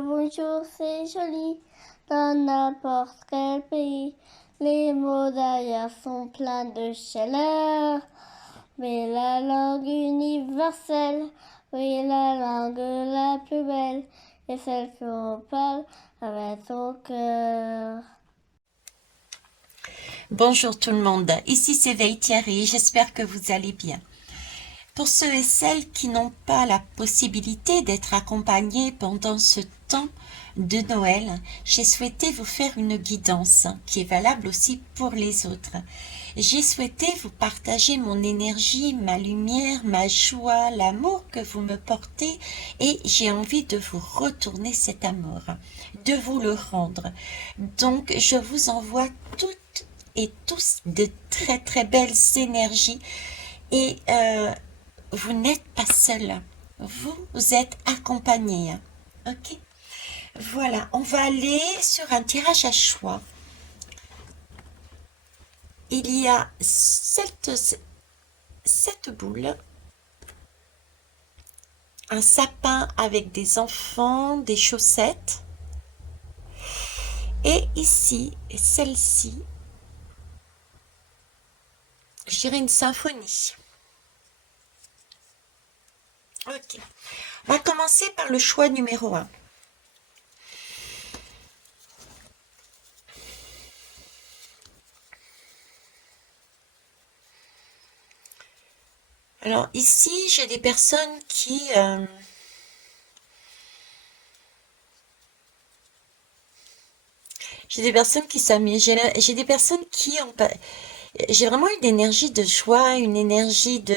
bonjour c'est joli dans n'importe quel pays. Les mots d'ailleurs sont pleins de chaleur. Mais la langue universelle, oui, la langue la plus belle, est celle qu'on parle avec son cœur. Bonjour tout le monde, ici c'est Veille Thierry, j'espère que vous allez bien. Pour ceux et celles qui n'ont pas la possibilité d'être accompagnés pendant ce temps de Noël, j'ai souhaité vous faire une guidance qui est valable aussi pour les autres. J'ai souhaité vous partager mon énergie, ma lumière, ma joie, l'amour que vous me portez et j'ai envie de vous retourner cet amour, de vous le rendre. Donc je vous envoie toutes et tous de très très belles énergies et vous n'êtes pas seul, vous êtes accompagné. Ok, voilà, on va aller sur un tirage à choix. Il y a sept boules, un sapin avec des enfants, des chaussettes, et ici, celle-ci, je dirais une symphonie. Ok, on va commencer par le choix numéro 1. Alors ici, j'ai des personnes qui s'amusent. J'ai des personnes qui ont pas. J'ai vraiment une énergie de joie, une énergie de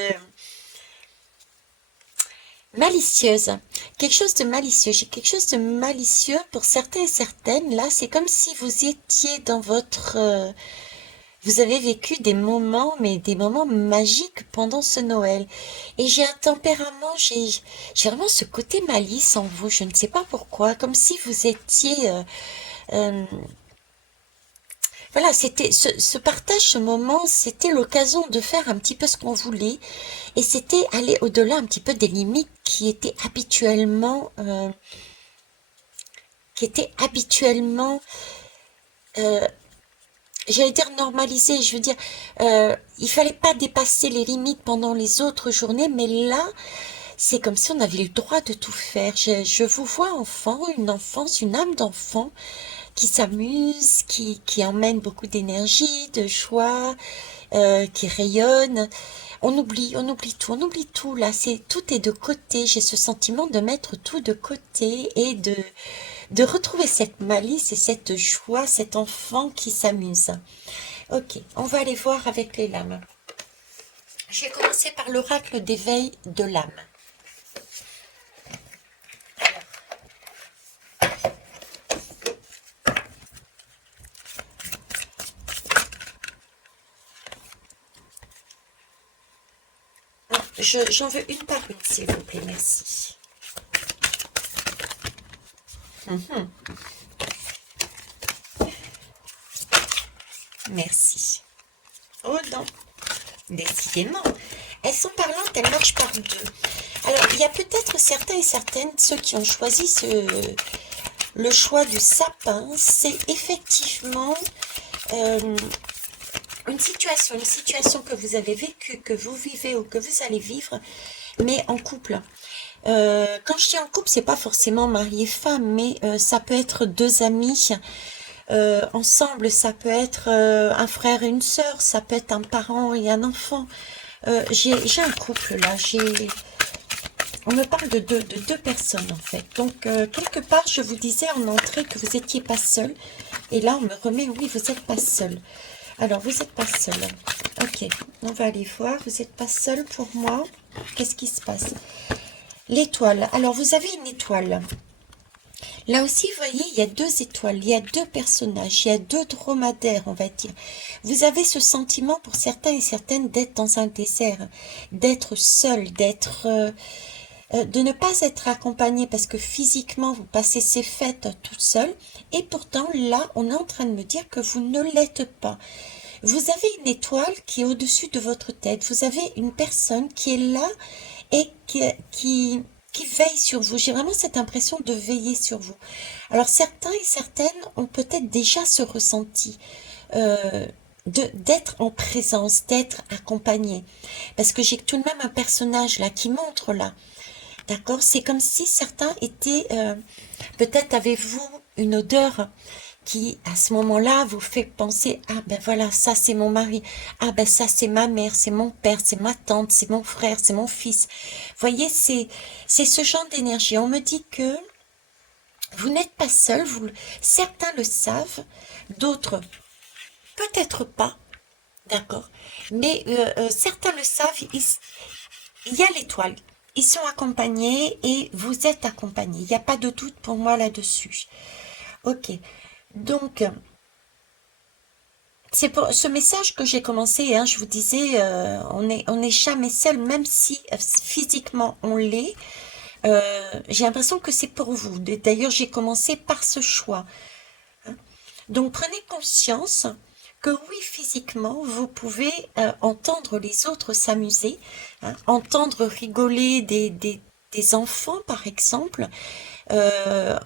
malicieuse. Quelque chose de malicieux. J'ai quelque chose de malicieux pour certains et certaines. Là, c'est comme si vous étiez dans votre. Vous avez vécu des moments, mais des moments magiques pendant ce Noël. Et j'ai un tempérament, j'ai vraiment ce côté malice en vous. Je ne sais pas pourquoi. Comme si vous étiez. Euh, Voilà, c'était ce partage, ce moment, c'était l'occasion de faire un petit peu ce qu'on voulait et c'était aller au-delà un petit peu des limites qui étaient habituellement, euh, j'allais dire normalisées. Je veux dire, il fallait pas dépasser les limites pendant les autres journées, mais là, c'est comme si on avait le droit de tout faire. Je vous vois enfant, une enfance, une âme d'enfant qui s'amuse, qui emmène beaucoup d'énergie, de joie, qui rayonne. On oublie tout là. Tout est de côté. J'ai ce sentiment de mettre tout de côté et de retrouver cette malice et cette joie, cet enfant qui s'amuse. Ok, on va aller voir avec les lames. Je vais commencer par l'oracle d'éveil de l'âme. J'en veux une par une, s'il vous plaît, merci. Mhm. Merci. Oh non, décidément. Elles sont parlantes, elles marchent par deux. Alors, il y a peut-être certains et certaines, ceux qui ont choisi le choix du sapin, c'est effectivement euh, une situation que vous avez vécue, que vous vivez ou que vous allez vivre, mais en couple. Quand je dis en couple, c'est pas forcément mari et femme, mais ça peut être deux amis ensemble, ça peut être un frère et une sœur, ça peut être un parent et un enfant. J'ai un couple là, on me parle de deux personnes en fait. Donc quelque part, je vous disais en entrée que vous n'étiez pas seul, et là on me remet oui, vous n'êtes pas seul. Alors vous n'êtes pas seul. Ok, on va aller voir. Vous n'êtes pas seul pour moi. Qu'est-ce qui se passe? L'étoile. Alors vous avez une étoile. Là aussi, vous voyez, il y a deux étoiles, il y a deux personnages, il y a deux dromadaires, on va dire. Vous avez ce sentiment pour certains et certaines d'être dans un désert, d'être seul, de ne pas être accompagné parce que physiquement, vous passez ces fêtes toute seule. Et pourtant, là, on est en train de me dire que vous ne l'êtes pas. Vous avez une étoile qui est au-dessus de votre tête. Vous avez une personne qui est là et qui veille sur vous. J'ai vraiment cette impression de veiller sur vous. Alors certains et certaines ont peut-être déjà ce ressenti d'être en présence, d'être accompagné. Parce que j'ai tout de même un personnage là qui montre là. D'accord? C'est comme si certains étaient, peut-être avez-vous une odeur qui, à ce moment-là, vous fait penser, ah ben voilà, ça c'est mon mari, ah ben ça c'est ma mère, c'est mon père, c'est ma tante, c'est mon frère, c'est mon fils. Voyez, c'est ce genre d'énergie. On me dit que vous n'êtes pas seul, certains le savent, d'autres peut-être pas, d'accord, mais certains le savent, il y a l'étoile. Ils sont accompagnés et vous êtes accompagnés. Il n'y a pas de doute pour moi là-dessus. Ok. Donc, c'est pour ce message que j'ai commencé, hein, je vous disais, on n'est jamais seul, même si physiquement on l'est. J'ai l'impression que c'est pour vous. D'ailleurs, j'ai commencé par ce choix. Hein. Donc, prenez conscience que oui, physiquement, vous pouvez entendre les autres s'amuser, hein, entendre rigoler des enfants, par exemple,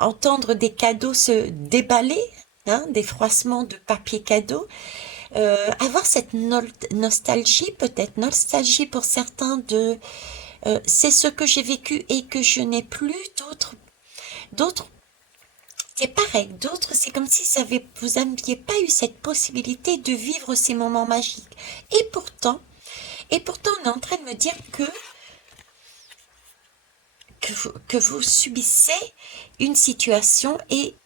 entendre des cadeaux se déballer, hein, des froissements de papier cadeau, avoir cette nostalgie, peut-être nostalgie pour certains de c'est ce que j'ai vécu et que je n'ai plus d'autres c'est pareil, d'autres, c'est comme si vous n'aviez pas eu cette possibilité de vivre ces moments magiques. Et pourtant, on est en train de me dire que vous subissez une situation et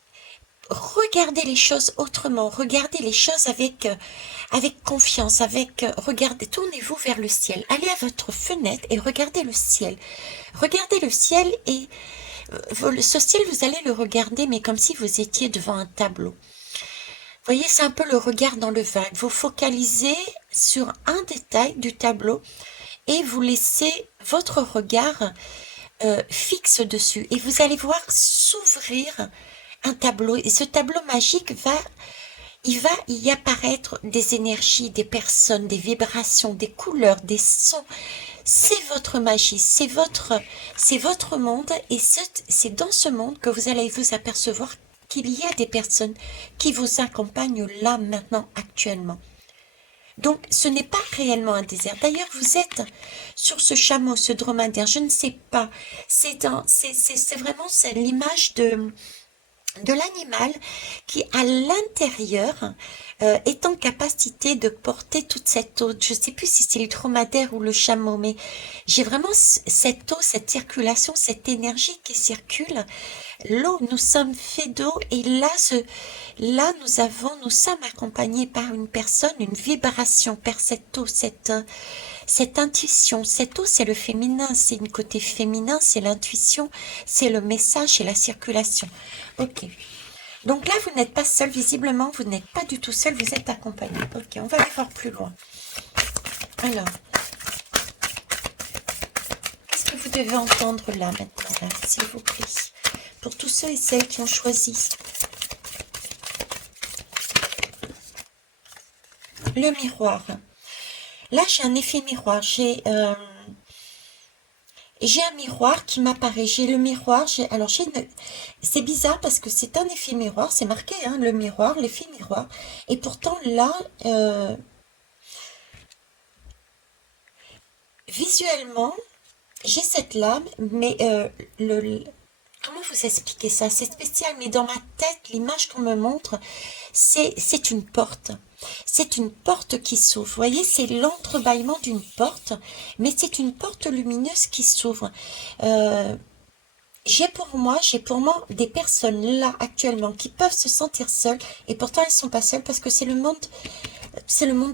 regardez les choses autrement, regardez les choses avec confiance, regardez, tournez-vous vers le ciel, allez à votre fenêtre et regardez le ciel. Regardez le ciel et ce ciel, vous allez le regarder, mais comme si vous étiez devant un tableau. Vous voyez, c'est un peu le regard dans le vague. Vous focalisez sur un détail du tableau et vous laissez votre regard fixe dessus. Et vous allez voir s'ouvrir un tableau. Et ce tableau magique il va y apparaître des énergies, des personnes, des vibrations, des couleurs, des sons. C'est votre magie, c'est votre monde et c'est dans ce monde que vous allez vous apercevoir qu'il y a des personnes qui vous accompagnent là, maintenant, actuellement. Donc, ce n'est pas réellement un désert. D'ailleurs, vous êtes sur ce chameau, ce dromadaire, je ne sais pas. C'est vraiment l'image de l'animal qui, à l'intérieur, est en capacité de porter toute cette eau. Je ne sais plus si c'est le dromadaire ou le chameau, mais j'ai vraiment cette eau, cette circulation, cette énergie qui circule. L'eau, nous sommes faits d'eau et là nous sommes accompagnés par une personne, une vibration, par cette eau, cette intuition. Cette eau, c'est le féminin, c'est une côté féminin, c'est l'intuition, c'est le message, c'est la circulation. Ok. Donc là, vous n'êtes pas seul, visiblement, vous n'êtes pas du tout seul, vous êtes accompagné. Ok, on va aller voir plus loin. Alors, qu'est-ce que vous devez entendre là, maintenant, là, s'il vous plaît, pour tous ceux et celles qui ont choisi le miroir. Là, j'ai un effet miroir, j'ai un miroir qui m'apparaît. J'ai le miroir. C'est bizarre parce que c'est un effet miroir. C'est marqué, hein, le miroir, l'effet miroir. Et pourtant, là, visuellement, j'ai cette lame, mais comment vous expliquer ça? C'est spécial, mais dans ma tête, l'image qu'on me montre, c'est une porte. C'est une porte qui s'ouvre. Vous voyez, c'est l'entrebâillement d'une porte, mais c'est une porte lumineuse qui s'ouvre. J'ai pour moi des personnes là actuellement qui peuvent se sentir seules et pourtant elles sont pas seules parce que c'est le monde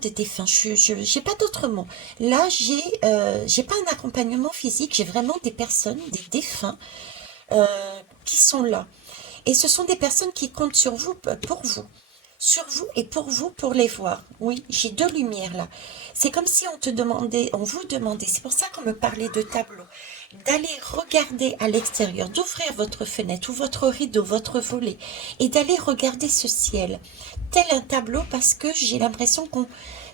des défunts. J'ai pas d'autre mot. Là, j'ai pas un accompagnement physique, j'ai vraiment des personnes, des défunts qui sont là. Et ce sont des personnes qui comptent sur vous, pour vous. Sur vous et pour vous, pour les voir. Oui, j'ai deux lumières là. C'est comme si on vous demandait, c'est pour ça qu'on me parlait de tableau, d'aller regarder à l'extérieur, d'ouvrir votre fenêtre ou votre rideau, votre volet, et d'aller regarder ce ciel, tel un tableau, parce que j'ai l'impression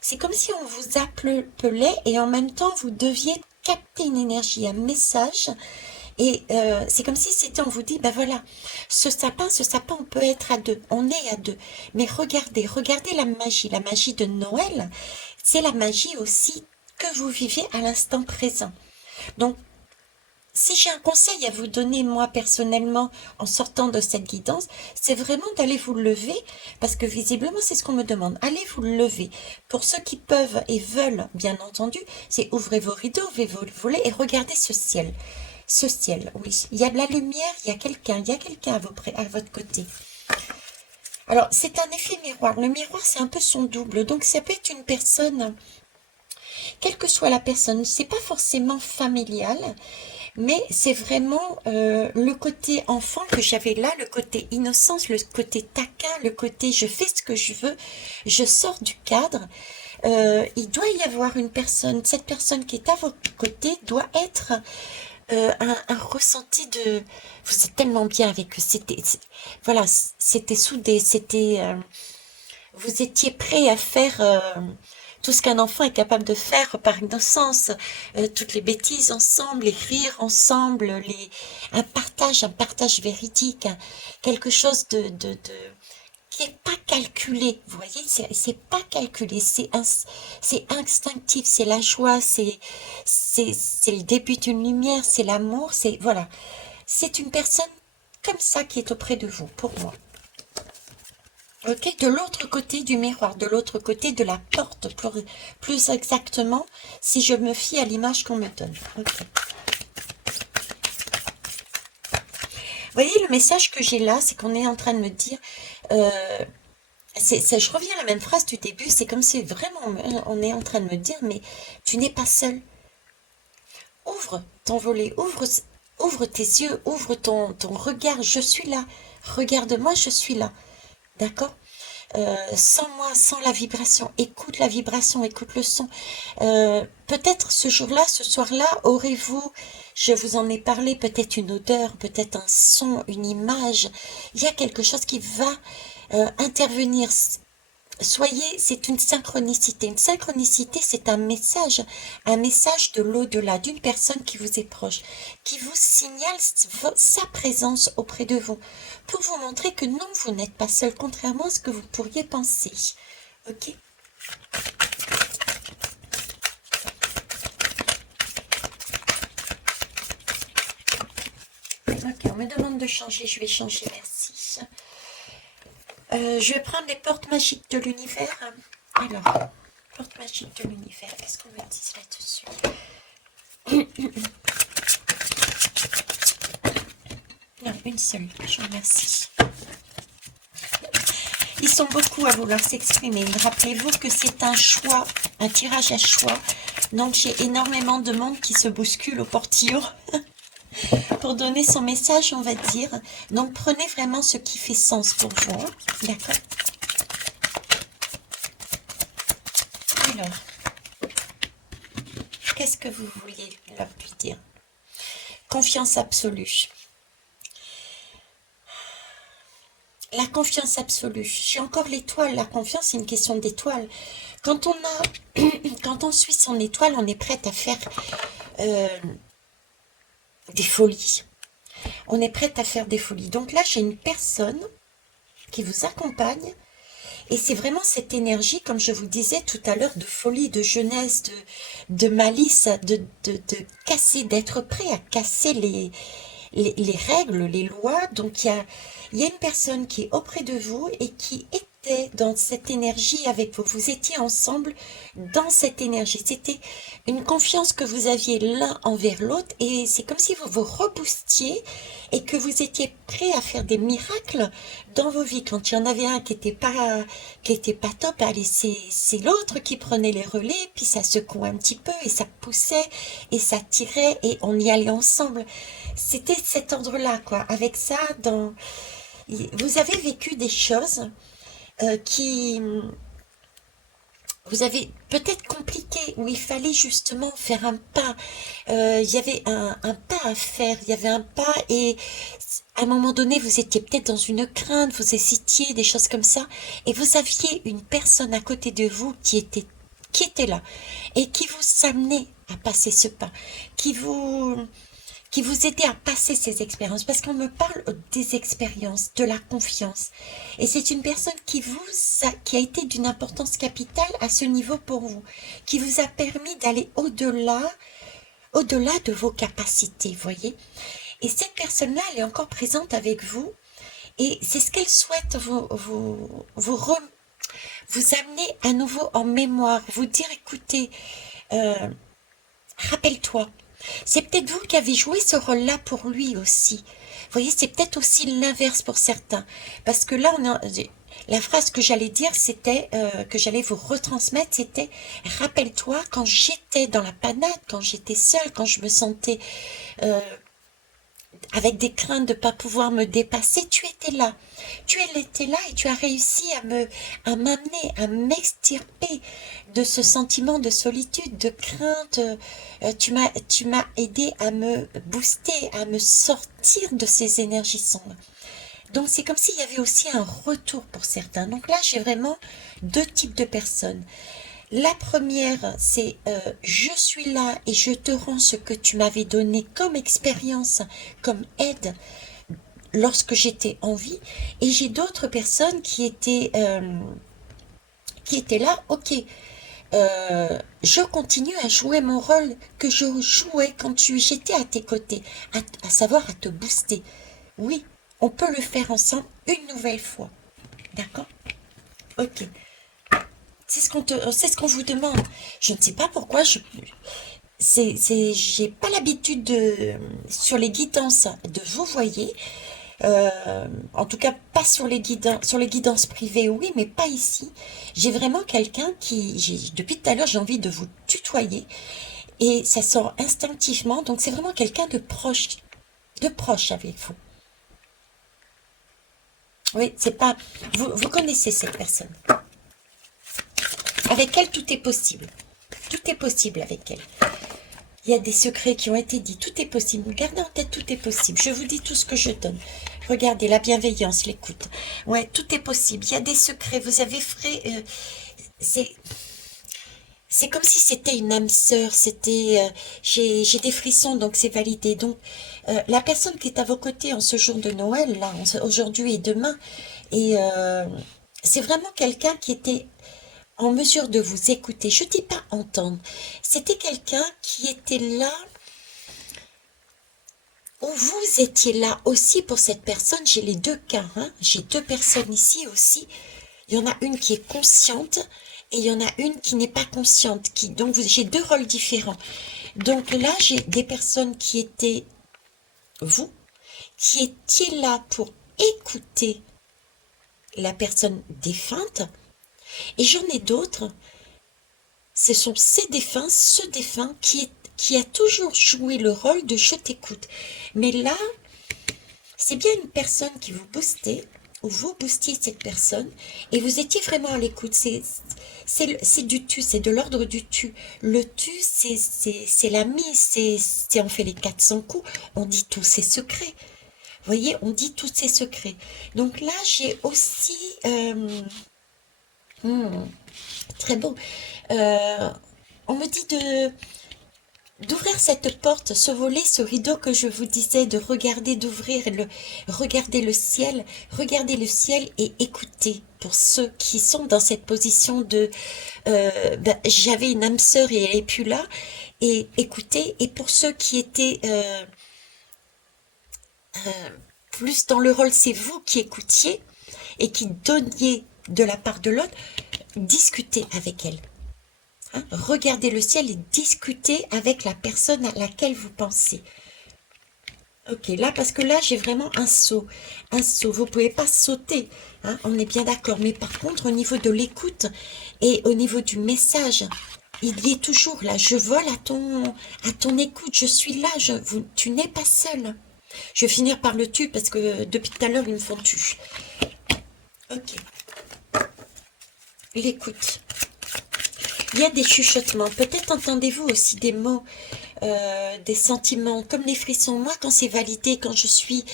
c'est comme si on vous appelait et en même temps vous deviez capter une énergie, un message, Et c'est comme si c'était, on vous dit, ben voilà, ce sapin, on peut être à deux, on est à deux. Mais regardez, regardez la magie de Noël, c'est la magie aussi que vous vivez à l'instant présent. Donc, si j'ai un conseil à vous donner, moi, personnellement, en sortant de cette guidance, c'est vraiment d'aller vous lever, parce que visiblement, c'est ce qu'on me demande. Allez vous lever. Pour ceux qui peuvent et veulent, bien entendu, c'est ouvrez vos rideaux, ouvrez vos volets et regardez ce ciel. Ce ciel, oui. Il y a de la lumière, il y a quelqu'un à votre côté. Alors, c'est un effet miroir. Le miroir, c'est un peu son double. Donc, ça peut être une personne, quelle que soit la personne, c'est pas forcément familial, mais c'est vraiment le côté enfant que j'avais là, le côté innocence, le côté taquin, le côté je fais ce que je veux, je sors du cadre. Il doit y avoir une personne, cette personne qui est à votre côté doit être un ressenti de... Vous êtes tellement bien avec eux, voilà, c'était soudé, vous étiez prêt à faire... tout ce qu'un enfant est capable de faire par innocence, toutes les bêtises ensemble, les rires ensemble, un partage véridique, quelque chose qui est pas calculé, vous voyez, c'est pas calculé, c'est instinctif, c'est la joie, c'est le début d'une lumière, c'est l'amour, voilà, c'est une personne comme ça qui est auprès de vous, pour moi. Ok, de l'autre côté du miroir, de l'autre côté de la porte, plus exactement, si je me fie à l'image qu'on me donne. Okay. Vous voyez, le message que j'ai là, c'est qu'on est en train de me dire, je reviens à la même phrase du début, c'est comme si vraiment on est en train de me dire, mais tu n'es pas seul. Ouvre ton volet, ouvre tes yeux, ouvre ton regard, je suis là. Regarde-moi, je suis là. D'accord? Sans moi, sans la vibration, écoute la vibration, écoute le son. Peut-être ce jour-là, ce soir-là, aurez-vous, je vous en ai parlé, peut-être une odeur, peut-être un son, une image. Il y a quelque chose qui va intervenir. Soyez, c'est une synchronicité. Une synchronicité, c'est un message de l'au-delà, d'une personne qui vous est proche, qui vous signale sa présence auprès de vous, pour vous montrer que non, vous n'êtes pas seul, contrairement à ce que vous pourriez penser. Ok? Ok, on me demande de changer, je vais changer, merci. Je vais prendre les portes magiques de l'univers. Alors, portes magiques de l'univers, qu'est-ce qu'on me dit là-dessus? Non, une seule, je vous remercie. Ils sont beaucoup à vouloir s'exprimer. Rappelez-vous que c'est un choix, un tirage à choix. Donc, j'ai énormément de monde qui se bouscule au portillon pour donner son message, on va dire. Donc, prenez vraiment ce qui fait sens pour vous. D'accord? Alors, qu'est-ce que vous vouliez leur lui dire? Confiance absolue. La confiance absolue. J'ai encore l'étoile. La confiance, c'est une question d'étoile. Quand on suit son étoile, on est prête à faire des folies. On est prête à faire des folies. Donc là, j'ai une personne qui vous accompagne. Et c'est vraiment cette énergie, comme je vous disais tout à l'heure, de folie, de jeunesse, de malice, de casser, d'être prêt à casser les règles, les lois. Donc, il y a une personne qui est auprès de vous et qui était dans cette énergie avec vous. Vous étiez ensemble dans cette énergie. C'était une confiance que vous aviez l'un envers l'autre et c'est comme si vous vous reboostiez et que vous étiez prêt à faire des miracles dans vos vies. Quand il y en avait un qui était pas top, allez, c'est l'autre qui prenait les relais, puis ça secouait un petit peu et ça poussait et ça tirait et on y allait ensemble. C'était cet ordre-là, quoi. Avec ça, vous avez vécu des choses qui vous avez peut-être compliqué, où il fallait justement faire un pas. Il y avait un pas à faire, il y avait un pas et à un moment donné, vous étiez peut-être dans une crainte, vous hésitiez, des choses comme ça, et vous aviez une personne à côté de vous qui était là et qui vous amenait à passer ce pas, qui vous qui vous aidait à passer ces expériences, parce qu'on me parle des expériences, de la confiance. Et c'est une personne qui a été d'une importance capitale à ce niveau pour vous, qui vous a permis d'aller au-delà de vos capacités, voyez. Et cette personne-là, elle est encore présente avec vous, et c'est ce qu'elle souhaite vous amener à nouveau en mémoire, vous dire, écoutez, rappelle-toi. C'est peut-être vous qui avez joué ce rôle-là pour lui aussi. Vous voyez, c'est peut-être aussi l'inverse pour certains. Parce que là, la phrase que j'allais dire, c'était, que j'allais vous retransmettre, c'était « Rappelle-toi, quand j'étais dans la panade, quand j'étais seule, quand je me sentais avec des craintes de ne pas pouvoir me dépasser, tu étais là. Tu étais là et tu as réussi à m'amener, à m'extirper de ce sentiment de solitude, de crainte. Tu m'as aidé à me booster, à me sortir de ces énergies sombres. Donc c'est comme s'il y avait aussi un retour pour certains. Donc là, j'ai vraiment deux types de personnes. La première, c'est je suis là et je te rends ce que tu m'avais donné comme expérience, comme aide lorsque j'étais en vie. Et j'ai d'autres personnes qui étaient là, ok, je continue à jouer mon rôle que je jouais quand j'étais à tes côtés, à savoir à te booster. Oui, on peut le faire ensemble une nouvelle fois. D'accord? Ok. C'est ce qu'on vous demande. Je ne sais pas pourquoi j'ai pas l'habitude sur les guidances de vous voyez. En tout cas, pas sur les guidances privées, oui, mais pas ici. J'ai vraiment quelqu'un depuis tout à l'heure, j'ai envie de vous tutoyer. Et ça sort instinctivement. Donc, c'est vraiment quelqu'un de proche avec vous. Oui, c'est pas... Vous connaissez cette personne. Avec elle, tout est possible. Tout est possible avec elle. Il y a des secrets qui ont été dits. Tout est possible. Gardez en tête, tout est possible. Je vous dis tout ce que je donne. Regardez, la bienveillance, l'écoute. Ouais, tout est possible. Il y a des secrets. Vous avez fait... c'est comme si c'était une âme sœur. J'ai des frissons, donc c'est validé. Donc, la personne qui est à vos côtés en ce jour de Noël, là, aujourd'hui et demain, et c'est vraiment quelqu'un qui était en mesure de vous écouter. Je ne dis pas entendre. C'était quelqu'un qui était là, où vous étiez là aussi pour cette personne. J'ai les deux cas. Hein. J'ai deux personnes ici aussi. Il y en a une qui est consciente et il y en a une qui n'est pas consciente. Donc, j'ai deux rôles différents. Donc là, j'ai des personnes qui étaient vous, qui étiez là pour écouter la personne défunte. Et j'en ai d'autres, ce sont ce défunt qui a toujours joué le rôle de je t'écoute. Mais là, c'est bien une personne qui vous boostait, ou vous boostiez cette personne, et vous étiez vraiment à l'écoute. C'est du tu, c'est de l'ordre du tu. Le tu, c'est l'ami, on fait les 400 coups, on dit tous ses secrets. Vous voyez, on dit tous ses secrets. Donc là, j'ai aussi... très beau. On me dit d'ouvrir cette porte, ce volet, ce rideau que je vous disais, de regarder, regarder le ciel et écouter. Pour ceux qui sont dans cette position de j'avais une âme sœur et elle n'est plus là, et écouter. Et pour ceux qui étaient plus dans le rôle, c'est vous qui écoutiez et qui donniez de la part de l'autre, discutez avec elle. Hein? Regardez le ciel et discutez avec la personne à laquelle vous pensez. Ok, là, parce que là, j'ai vraiment un saut. Vous ne pouvez pas sauter, hein, on est bien d'accord. Mais par contre, au niveau de l'écoute et au niveau du message, il y est toujours là. Je vole à ton écoute, je suis là, tu n'es pas seul. Je vais finir par le tu, parce que depuis tout à l'heure, ils me font tu. Ok. L'écoute. Il y a des chuchotements. Peut-être entendez-vous aussi des mots des sentiments comme les frissons. Moi, quand c'est validé, quand je suis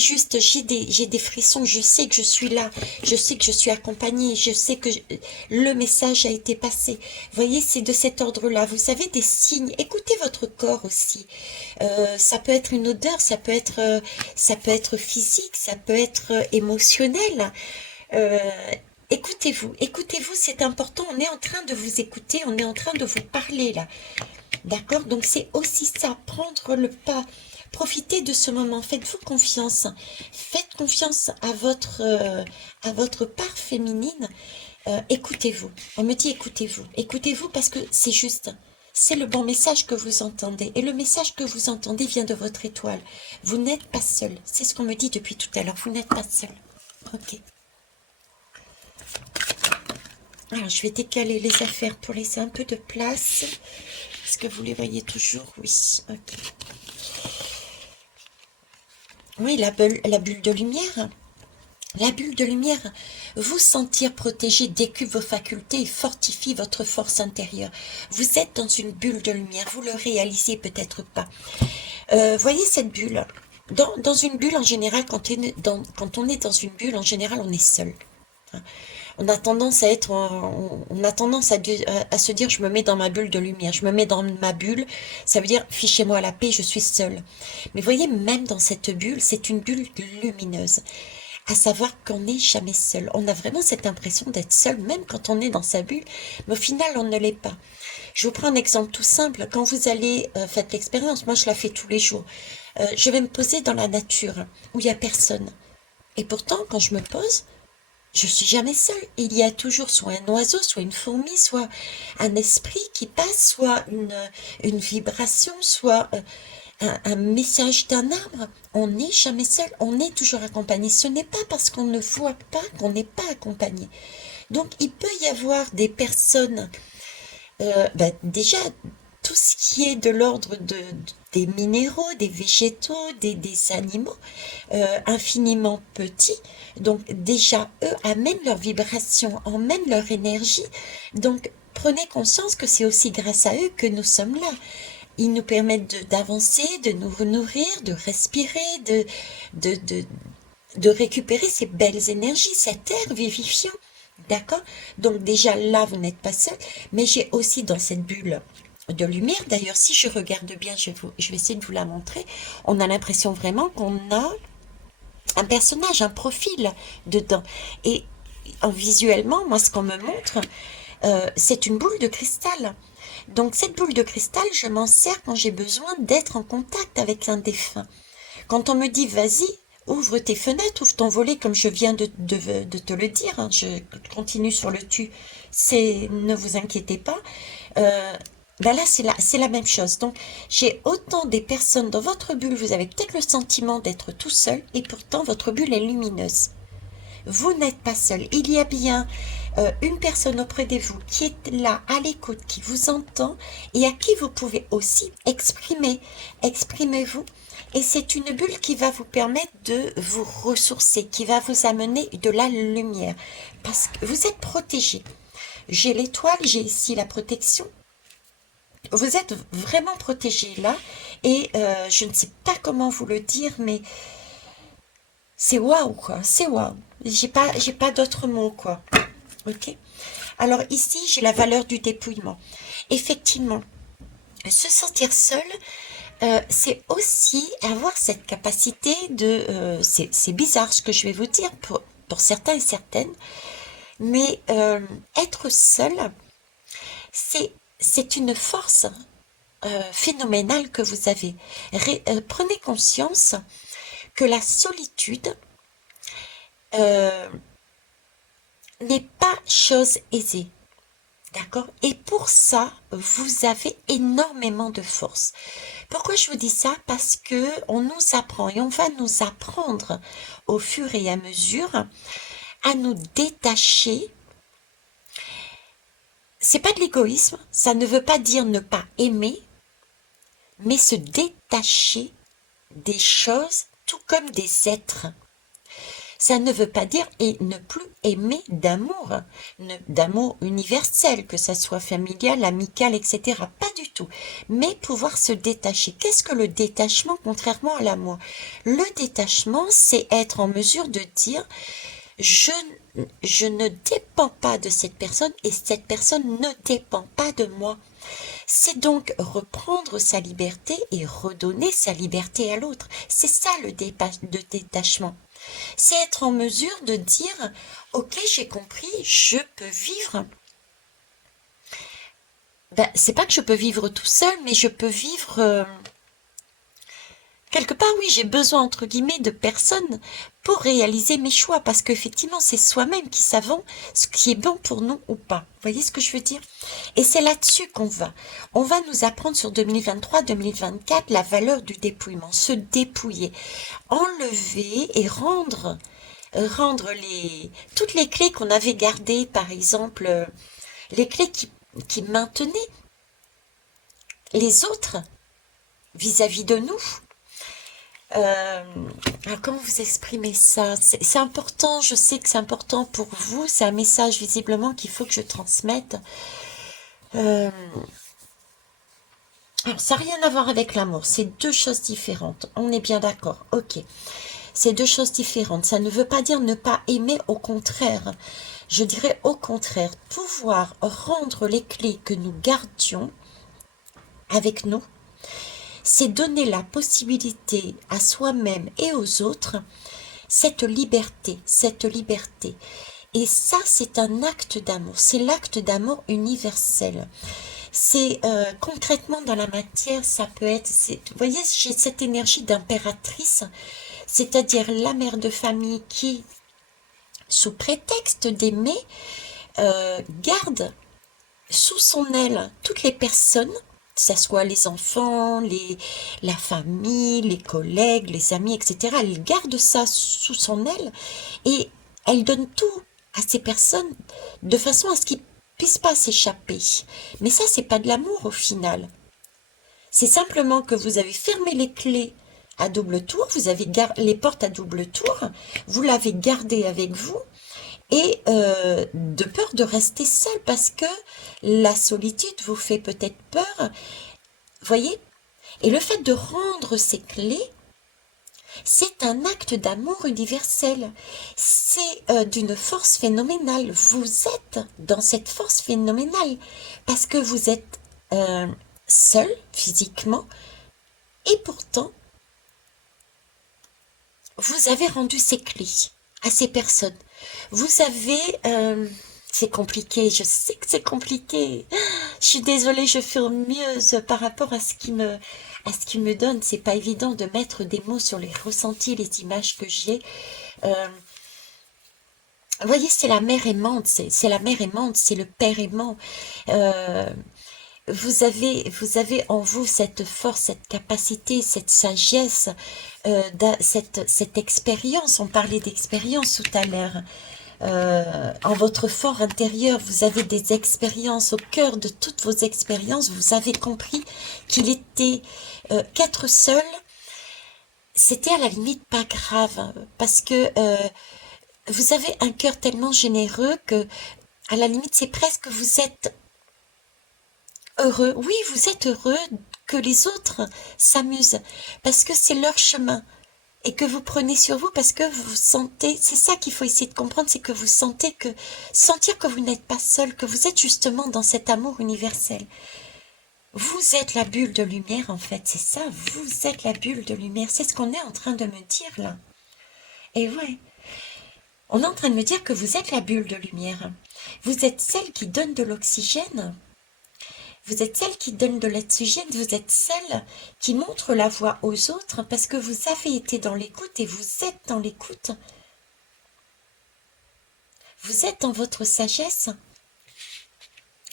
juste, j'ai des frissons, je sais que je suis là, je sais que je suis accompagnée, je sais que le message a été passé. Vous voyez, c'est de cet ordre-là. Vous avez des signes. Écoutez votre corps aussi. Ça peut être une odeur, ça peut être physique, ça peut être émotionnel. Euh, écoutez-vous, écoutez-vous, c'est important. On est en train de vous écouter, on est en train de vous parler là. D'accord? Donc c'est aussi ça, prendre le pas. Profitez de ce moment, faites-vous confiance. Faites confiance à votre part féminine. Écoutez-vous. On me dit écoutez-vous. Écoutez-vous parce que c'est juste. C'est le bon message que vous entendez. Et le message que vous entendez vient de votre étoile. Vous n'êtes pas seul. C'est ce qu'on me dit depuis tout à l'heure. Vous n'êtes pas seul. Ok. Alors, je vais décaler les affaires pour laisser un peu de place. Est-ce que vous les voyez toujours? Oui. Ok. Oui, la bulle de lumière. La bulle de lumière, vous sentir protégé décuple vos facultés et fortifie votre force intérieure. Vous êtes dans une bulle de lumière, vous le réalisez peut-être pas. Voyez cette bulle. Dans une bulle, en général, quand on est dans une bulle, en général, on est seul. On a tendance à être, on a tendance à se dire, je me mets dans ma bulle de lumière, je me mets dans ma bulle, ça veut dire, fichez-moi la paix, je suis seule. Mais voyez, même dans cette bulle, c'est une bulle lumineuse. À savoir qu'on n'est jamais seul. On a vraiment cette impression d'être seul, même quand on est dans sa bulle, mais au final, on ne l'est pas. Je vous prends un exemple tout simple. Quand vous allez, faites l'expérience, moi je la fais tous les jours. Je vais me poser dans la nature, où il n'y a personne. Et pourtant, quand je me pose, je suis jamais seule. Il y a toujours soit un oiseau, soit une fourmi, soit un esprit qui passe, soit une vibration, soit un message d'un arbre. On n'est jamais seul, on est toujours accompagné. Ce n'est pas parce qu'on ne voit pas qu'on n'est pas accompagné. Donc il peut y avoir des personnes, déjà tout ce qui est de l'ordre des minéraux, des végétaux, des animaux, infiniment petits. Donc déjà, eux amènent leur vibration, emmènent leur énergie. Donc prenez conscience que c'est aussi grâce à eux que nous sommes là. Ils nous permettent d'avancer, de nous nourrir, de respirer, de récupérer ces belles énergies, cet air vivifiant. D'accord? Donc déjà là, vous n'êtes pas seul, mais j'ai aussi dans cette bulle de lumière, d'ailleurs si je regarde bien, je vais essayer de vous la montrer, on a l'impression vraiment qu'on a un personnage, un profil dedans. Et visuellement, moi ce qu'on me montre, c'est une boule de cristal. Donc cette boule de cristal, je m'en sers quand j'ai besoin d'être en contact avec un défunt. Quand on me dit, vas-y, ouvre tes fenêtres, ouvre ton volet, comme je viens de te le dire, hein, je continue sur le tu, ne vous inquiétez pas. Ben là, c'est la même chose. Donc, j'ai autant des personnes dans votre bulle, vous avez peut-être le sentiment d'être tout seul, et pourtant, votre bulle est lumineuse. Vous n'êtes pas seul. Il y a bien une personne auprès de vous qui est là, à l'écoute, qui vous entend et à qui vous pouvez aussi exprimer. Exprimez-vous. Et c'est une bulle qui va vous permettre de vous ressourcer, qui va vous amener de la lumière. Parce que vous êtes protégé. J'ai l'étoile, j'ai ici la protection. Vous êtes vraiment protégé là. Et je ne sais pas comment vous le dire, mais c'est waouh, quoi. C'est waouh. J'ai pas d'autres mots, quoi. Ok. Alors ici, j'ai la valeur du dépouillement. Effectivement, se sentir seul, c'est aussi avoir cette capacité de... c'est bizarre ce que je vais vous dire pour certains et certaines, mais être seul, c'est une force phénoménale que vous avez. Prenez conscience que la solitude n'est pas chose aisée. D'accord? Et pour ça, vous avez énormément de force. Pourquoi je vous dis ça? Parce que on nous apprend et on va nous apprendre au fur et à mesure à nous détacher. C'est pas de l'égoïsme, ça ne veut pas dire ne pas aimer, mais se détacher des choses, tout comme des êtres. Ça ne veut pas dire et ne plus aimer d'amour, d'amour universel, que ça soit familial, amical, etc. Pas du tout. Mais pouvoir se détacher. Qu'est-ce que le détachement contrairement à l'amour? Le détachement, c'est être en mesure de dire je ne dépends pas de cette personne et cette personne ne dépend pas de moi. C'est donc reprendre sa liberté et redonner sa liberté à l'autre. C'est ça le détachement. C'est être en mesure de dire, ok, j'ai compris, je peux vivre. Ben, c'est pas que je peux vivre tout seul, mais je peux vivre quelque part, oui, j'ai besoin, entre guillemets, de personnes pour réaliser mes choix, parce qu'effectivement, c'est soi-même qui savons ce qui est bon pour nous ou pas. Vous voyez ce que je veux dire? Et c'est là-dessus qu'on va. On va nous apprendre sur 2023-2024 la valeur du dépouillement, se dépouiller, enlever et rendre toutes les clés qu'on avait gardées, par exemple, les clés qui maintenaient les autres vis-à-vis de nous. Alors comment vous exprimez ça? C'est important, je sais que c'est important pour vous, c'est un message visiblement qu'il faut que je transmette. Alors ça n'a rien à voir avec l'amour, c'est deux choses différentes, on est bien d'accord, ok. C'est deux choses différentes, ça ne veut pas dire ne pas aimer, au contraire. Je dirais au contraire, pouvoir rendre les clés que nous gardions avec nous, c'est donner la possibilité à soi-même et aux autres cette liberté. Et ça, c'est un acte d'amour, c'est l'acte d'amour universel. C'est concrètement dans la matière, ça peut être, vous voyez, j'ai cette énergie d'impératrice, c'est-à-dire la mère de famille qui, sous prétexte d'aimer, garde sous son aile toutes les personnes, que ce soit les enfants, la famille, les collègues, les amis, etc. Elle garde ça sous son aile et elle donne tout à ces personnes de façon à ce qu'ils ne puissent pas s'échapper. Mais ça, c'est pas de l'amour au final. C'est simplement que vous avez fermé les clés à double tour, vous avez les portes à double tour, vous l'avez gardé avec vous, et de peur de rester seul parce que la solitude vous fait peut-être peur, voyez. Et le fait de rendre ces clés, c'est un acte d'amour universel, c'est d'une force phénoménale. Vous êtes dans cette force phénoménale parce que vous êtes seul physiquement et pourtant vous avez rendu ces clés à ces personnes. Vous avez... c'est compliqué, je sais que c'est compliqué. Je suis désolée, je fais au mieux par rapport à ce qui me donne. C'est pas évident de mettre des mots sur les ressentis, les images que j'ai. Vous voyez, c'est la mère aimante, c'est la mère aimante, c'est le père aimant. Vous avez en vous cette force, cette capacité, cette sagesse, cette expérience. On parlait d'expérience tout à l'heure. En votre fort intérieur, vous avez des expériences. Au cœur de toutes vos expériences, vous avez compris qu'il était qu'être seul, c'était à la limite pas grave, parce que vous avez un cœur tellement généreux que, à la limite, c'est presque vous êtes heureux. Oui, vous êtes heureux que les autres s'amusent, parce que c'est leur chemin. Et que vous prenez sur vous parce que vous sentez, c'est ça qu'il faut essayer de comprendre, c'est que vous sentir que vous n'êtes pas seul, que vous êtes justement dans cet amour universel. Vous êtes la bulle de lumière en fait, c'est ça, vous êtes la bulle de lumière, c'est ce qu'on est en train de me dire là. Et ouais, on est en train de me dire que vous êtes la bulle de lumière. Vous êtes celle qui donne de l'oxygène. Vous êtes celle qui donne de l'oxygène, vous êtes celle qui montre la voie aux autres parce que vous avez été dans l'écoute et vous êtes dans l'écoute. Vous êtes dans votre sagesse.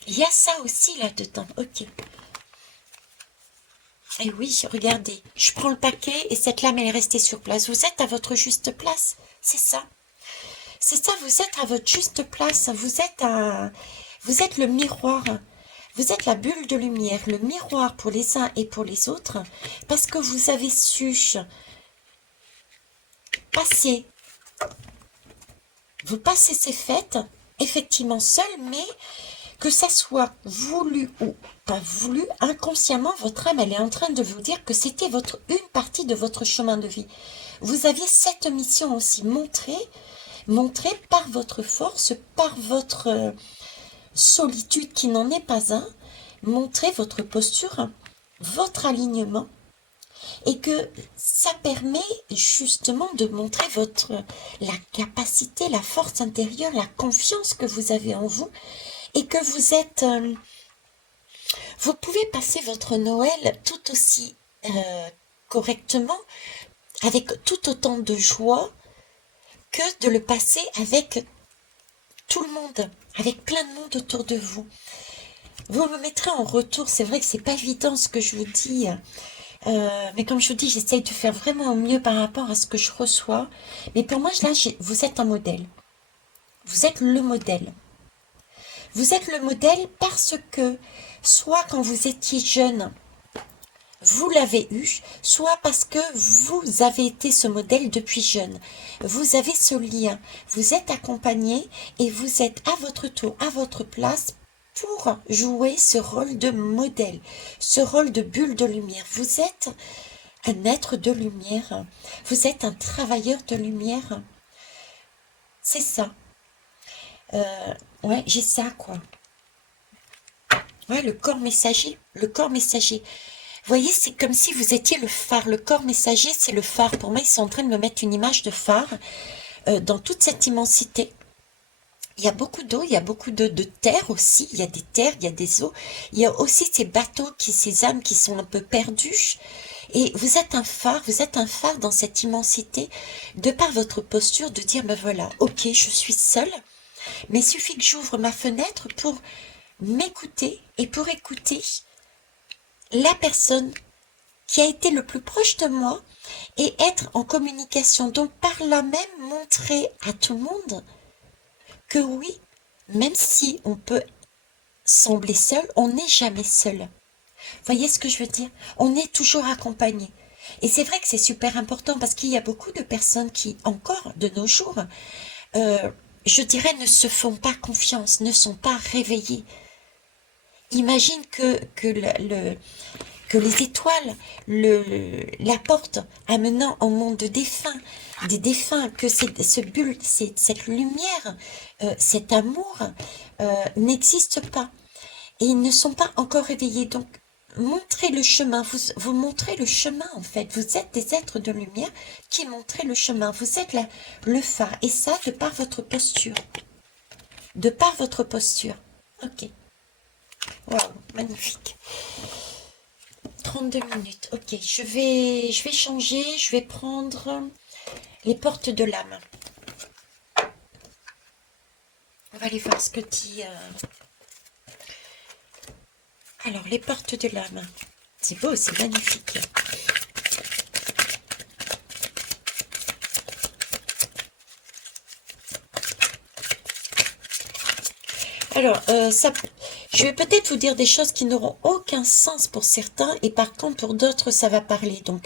Il y a ça aussi là-dedans, ok. Et oui, regardez, je prends le paquet et cette lame elle est restée sur place. Vous êtes à votre juste place, c'est ça. C'est ça, vous êtes à votre juste place, vous êtes le miroir. Vous êtes la bulle de lumière, le miroir pour les uns et pour les autres, parce que vous avez su passer vous passez ces fêtes, effectivement seul, mais que ça soit voulu ou pas voulu, inconsciemment, votre âme, elle est en train de vous dire que c'était une partie de votre chemin de vie. Vous aviez cette mission aussi, montrer par votre force, par votre solitude qui n'en est pas un, montrer votre posture, votre alignement, et que ça permet justement de montrer la capacité, la force intérieure, la confiance que vous avez en vous, et que vous êtes... vous pouvez passer votre Noël tout aussi correctement, avec tout autant de joie, que de le passer avec tout le monde, avec plein de monde autour de vous. Vous me mettrez en retour, c'est vrai que c'est pas évident ce que je vous dis, mais comme je vous dis, j'essaye de faire vraiment au mieux par rapport à ce que je reçois. Mais pour moi, là, vous êtes un modèle. Vous êtes le modèle. Vous êtes le modèle parce que, soit quand vous étiez jeune, vous l'avez eu, soit parce que vous avez été ce modèle depuis jeune. Vous avez ce lien, vous êtes accompagné et vous êtes à votre tour, à votre place pour jouer ce rôle de modèle, ce rôle de bulle de lumière. Vous êtes un être de lumière, vous êtes un travailleur de lumière. C'est ça. Ouais, j'ai ça, quoi. Ouais, le corps messager, le corps messager. Vous voyez, c'est comme si vous étiez le phare. Le corps messager, c'est le phare. Pour moi, ils sont en train de me mettre une image de phare dans toute cette immensité. Il y a beaucoup d'eau, il y a beaucoup de terre aussi. Il y a des terres, il y a des eaux. Il y a aussi ces bateaux, ces âmes qui sont un peu perdues. Et vous êtes un phare dans cette immensité, de par votre posture, de dire, ben voilà, ok, je suis seule, mais il suffit que j'ouvre ma fenêtre pour m'écouter et pour écouter la personne qui a été le plus proche de moi et être en communication. Donc par là même montrer à tout le monde que oui, même si on peut sembler seul, on n'est jamais seul. Voyez ce que je veux dire? On est toujours accompagné. Et c'est vrai que c'est super important parce qu'il y a beaucoup de personnes qui, encore de nos jours, je dirais, ne se font pas confiance, ne sont pas réveillées. Imagine que les étoiles, la porte amenant au monde des défunts, que cette lumière, cet amour n'existe pas. Et ils ne sont pas encore réveillés. Donc, montrez le chemin. Vous montrez le chemin, en fait. Vous êtes des êtres de lumière qui montrez le chemin. Vous êtes le phare. Et ça, de par votre posture. De par votre posture. Ok. Waouh, magnifique. 32 minutes. Ok, je vais changer. Je vais prendre les portes de l'âme. On va aller voir ce que dit... Alors, les portes de l'âme. C'est beau, c'est magnifique. Alors, je vais peut-être vous dire des choses qui n'auront aucun sens pour certains, et par contre, pour d'autres, ça va parler. Donc,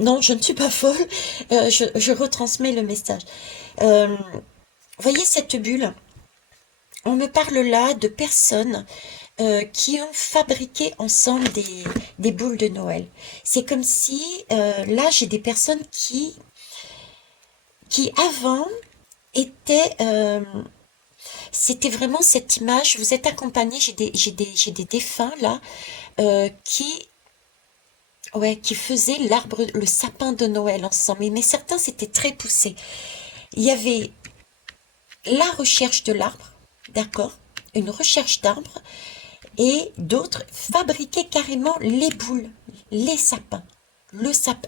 non, je ne suis pas folle. Je retransmets le message. Voyez cette bulle? On me parle là de personnes qui ont fabriqué ensemble des boules de Noël. C'est comme si, là, j'ai des personnes qui avant, étaient... c'était vraiment cette image, vous êtes accompagnés, j'ai des défunts là, qui faisaient le sapin de Noël ensemble. Mais certains, c'était très poussé. Il y avait la recherche de l'arbre, d'accord, une recherche d'arbre, et d'autres fabriquaient carrément les boules, les sapins,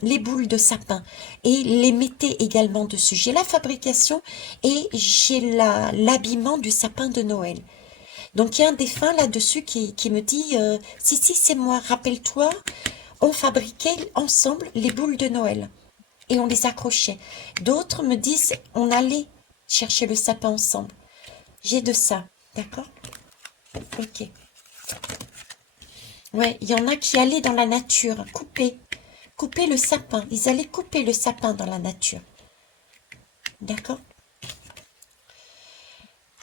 les boules de sapin, et les mettaient également dessus. J'ai la fabrication et j'ai l'habillement du sapin de Noël. Donc il y a un défunt là-dessus qui me dit si c'est moi, rappelle-toi, on fabriquait ensemble les boules de Noël et on les accrochait. D'autres me disent on allait chercher le sapin ensemble. J'ai de ça, d'accord? Ok. Ouais, il y en a qui allaient dans la nature, couper le sapin. Ils allaient couper le sapin dans la nature. D'accord?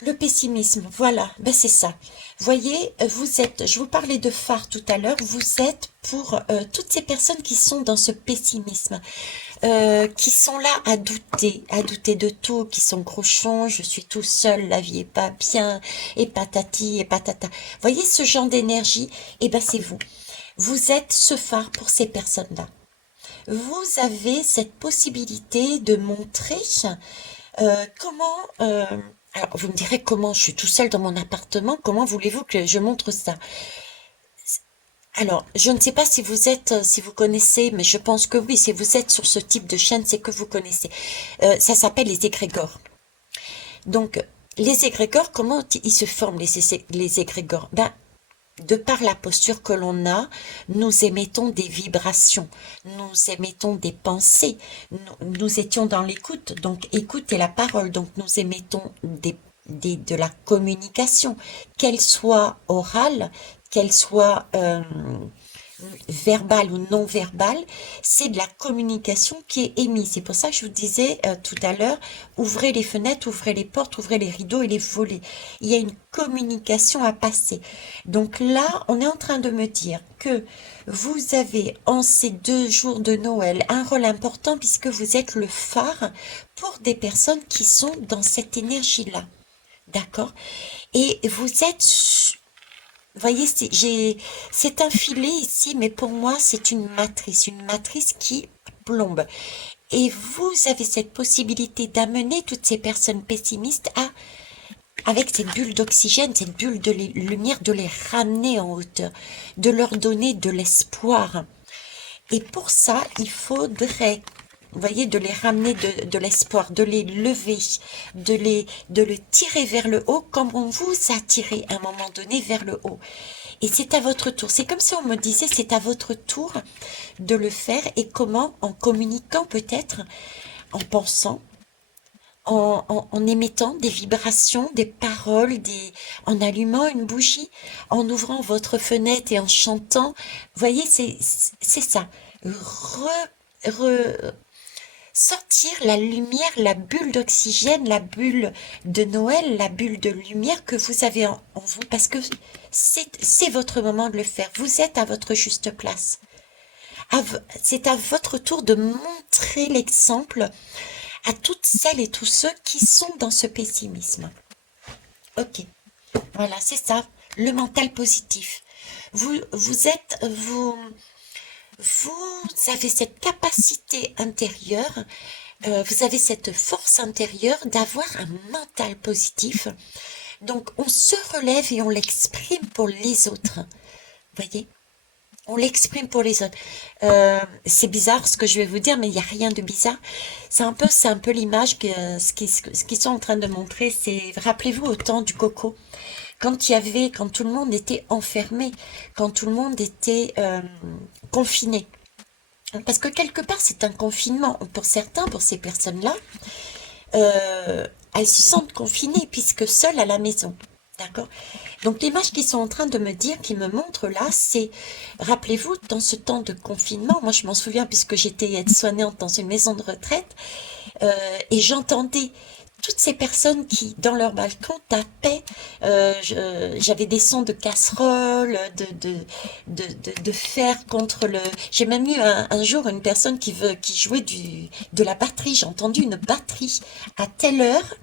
Le pessimisme, voilà, ben c'est ça. Voyez, vous êtes, je vous parlais de phare tout à l'heure, vous êtes pour toutes ces personnes qui sont dans ce pessimisme, qui sont là à douter de tout, qui sont crochons, je suis tout seul, la vie est pas bien, et patati et patata. Voyez ce genre d'énergie, eh ben c'est vous. Vous êtes ce phare pour ces personnes-là. Vous avez cette possibilité de montrer comment... alors, vous me direz comment je suis tout seul dans mon appartement, comment voulez-vous que je montre ça? Alors, je ne sais pas si vous êtes, si vous connaissez, mais je pense que oui, si vous êtes sur ce type de chaîne, c'est que vous connaissez. Ça s'appelle les égrégores. Donc, les égrégores, comment ils se forment, les égrégores? Ben, de par la posture que l'on a, nous émettons des vibrations, nous émettons des pensées, nous étions dans l'écoute, donc écoute est la parole, donc nous émettons de la communication, qu'elle soit orale, qu'elle soit verbale ou non verbale, c'est de la communication qui est émise. C'est pour ça que je vous disais tout à l'heure, ouvrez les fenêtres, ouvrez les portes, ouvrez les rideaux et les volets. Il y a une communication à passer. Donc là, on est en train de me dire que vous avez en ces 2 jours de Noël un rôle important puisque vous êtes le phare pour des personnes qui sont dans cette énergie-là. D'accord? Et vous êtes... Vous voyez, c'est un filet ici, mais pour moi, c'est une matrice qui plombe. Et vous avez cette possibilité d'amener toutes ces personnes pessimistes avec cette bulle d'oxygène, cette bulle de lumière, de les ramener en hauteur, de leur donner de l'espoir. Et pour ça, il faudrait, vous voyez, de les ramener de l'espoir, de les lever, de le tirer vers le haut, comme on vous a tiré à un moment donné vers le haut. Et c'est à votre tour. C'est comme si on me disait, c'est à votre tour de le faire. Et comment? En communiquant peut-être, en pensant, en émettant des vibrations, des paroles, en allumant une bougie, en ouvrant votre fenêtre et en chantant. Vous voyez, c'est ça. Sortir la lumière, la bulle d'oxygène, la bulle de Noël, la bulle de lumière que vous avez en vous, parce que c'est votre moment de le faire. Vous êtes à votre juste place. C'est à votre tour de montrer l'exemple à toutes celles et tous ceux qui sont dans ce pessimisme. Ok, voilà, c'est ça, le mental positif. Vous avez cette capacité intérieure, vous avez cette force intérieure d'avoir un mental positif. Donc, on se relève et on l'exprime pour les autres. Vous voyez? On l'exprime pour les autres. C'est bizarre ce que je vais vous dire, mais il n'y a rien de bizarre. C'est un peu l'image que ce qu'ils sont en train de montrer. C'est, rappelez-vous au temps du coco, quand tout le monde était enfermé, quand tout le monde était confiné. Parce que quelque part, c'est un confinement. Pour certains, pour ces personnes-là, elles se sentent confinées puisque seules à la maison. D'accord? Donc l'image qu'ils sont en train de me dire, qu'ils me montrent là, c'est, rappelez-vous, dans ce temps de confinement, moi je m'en souviens puisque j'étais aide-soignante dans une maison de retraite, et j'entendais toutes ces personnes qui, dans leur balcon, tapaient, j'avais des sons de casseroles, de fer contre le... J'ai même eu un jour une personne qui jouait de la batterie, j'ai entendu une batterie à telle heure.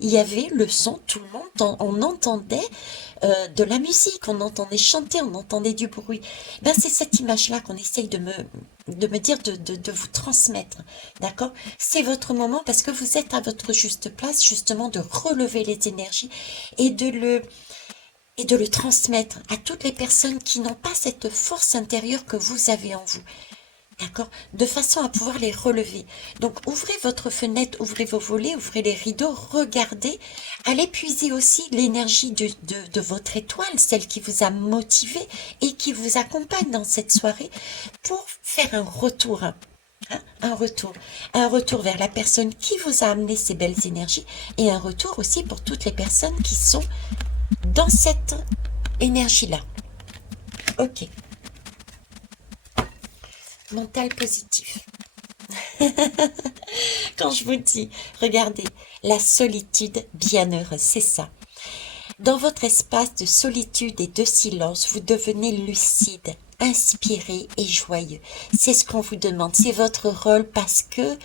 Il y avait le son, tout le monde, on entendait de la musique, on entendait chanter, on entendait du bruit. Ben, c'est cette image-là qu'on essaye de me dire, de vous transmettre. D'accord? C'est votre moment parce que vous êtes à votre juste place, justement, de relever les énergies et de le transmettre à toutes les personnes qui n'ont pas cette force intérieure que vous avez en vous. D'accord? De façon à pouvoir les relever. Donc, ouvrez votre fenêtre, ouvrez vos volets, ouvrez les rideaux, regardez. Allez puiser aussi l'énergie de votre étoile, celle qui vous a motivé et qui vous accompagne dans cette soirée pour faire un retour. Hein, un retour vers la personne qui vous a amené ces belles énergies et un retour aussi pour toutes les personnes qui sont dans cette énergie-là. Ok. Mental positif. Quand je vous dis, regardez, la solitude bienheureuse, c'est ça. Dans votre espace de solitude et de silence, vous devenez lucide, inspiré et joyeux. C'est ce qu'on vous demande, c'est votre rôle parce que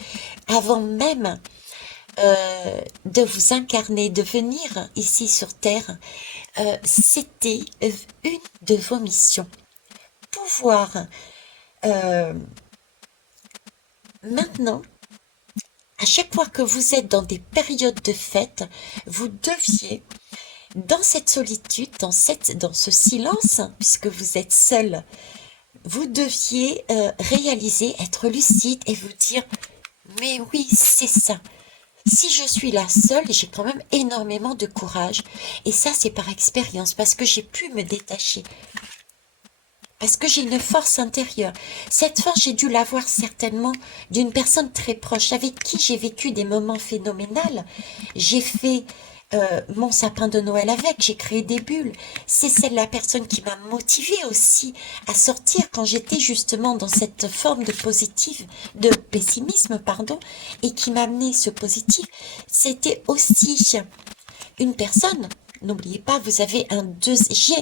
avant même de vous incarner, de venir ici sur Terre, c'était une de vos missions. Pouvoir maintenant, à chaque fois que vous êtes dans des périodes de fête, vous deviez, dans cette solitude, dans ce silence, puisque vous êtes seul, vous deviez réaliser, être lucide et vous dire « Mais oui, c'est ça ». Si je suis là seule, j'ai quand même énormément de courage. Et ça, c'est par expérience, parce que j'ai pu me détacher. Parce que j'ai une force intérieure. Cette force, j'ai dû l'avoir certainement d'une personne très proche, avec qui j'ai vécu des moments phénoménaux. J'ai fait mon sapin de Noël avec, j'ai créé des bulles. C'est la personne qui m'a motivée aussi à sortir quand j'étais justement dans cette forme de pessimisme, pardon, et qui m'a amené ce positif. C'était aussi une personne. N'oubliez pas, j'ai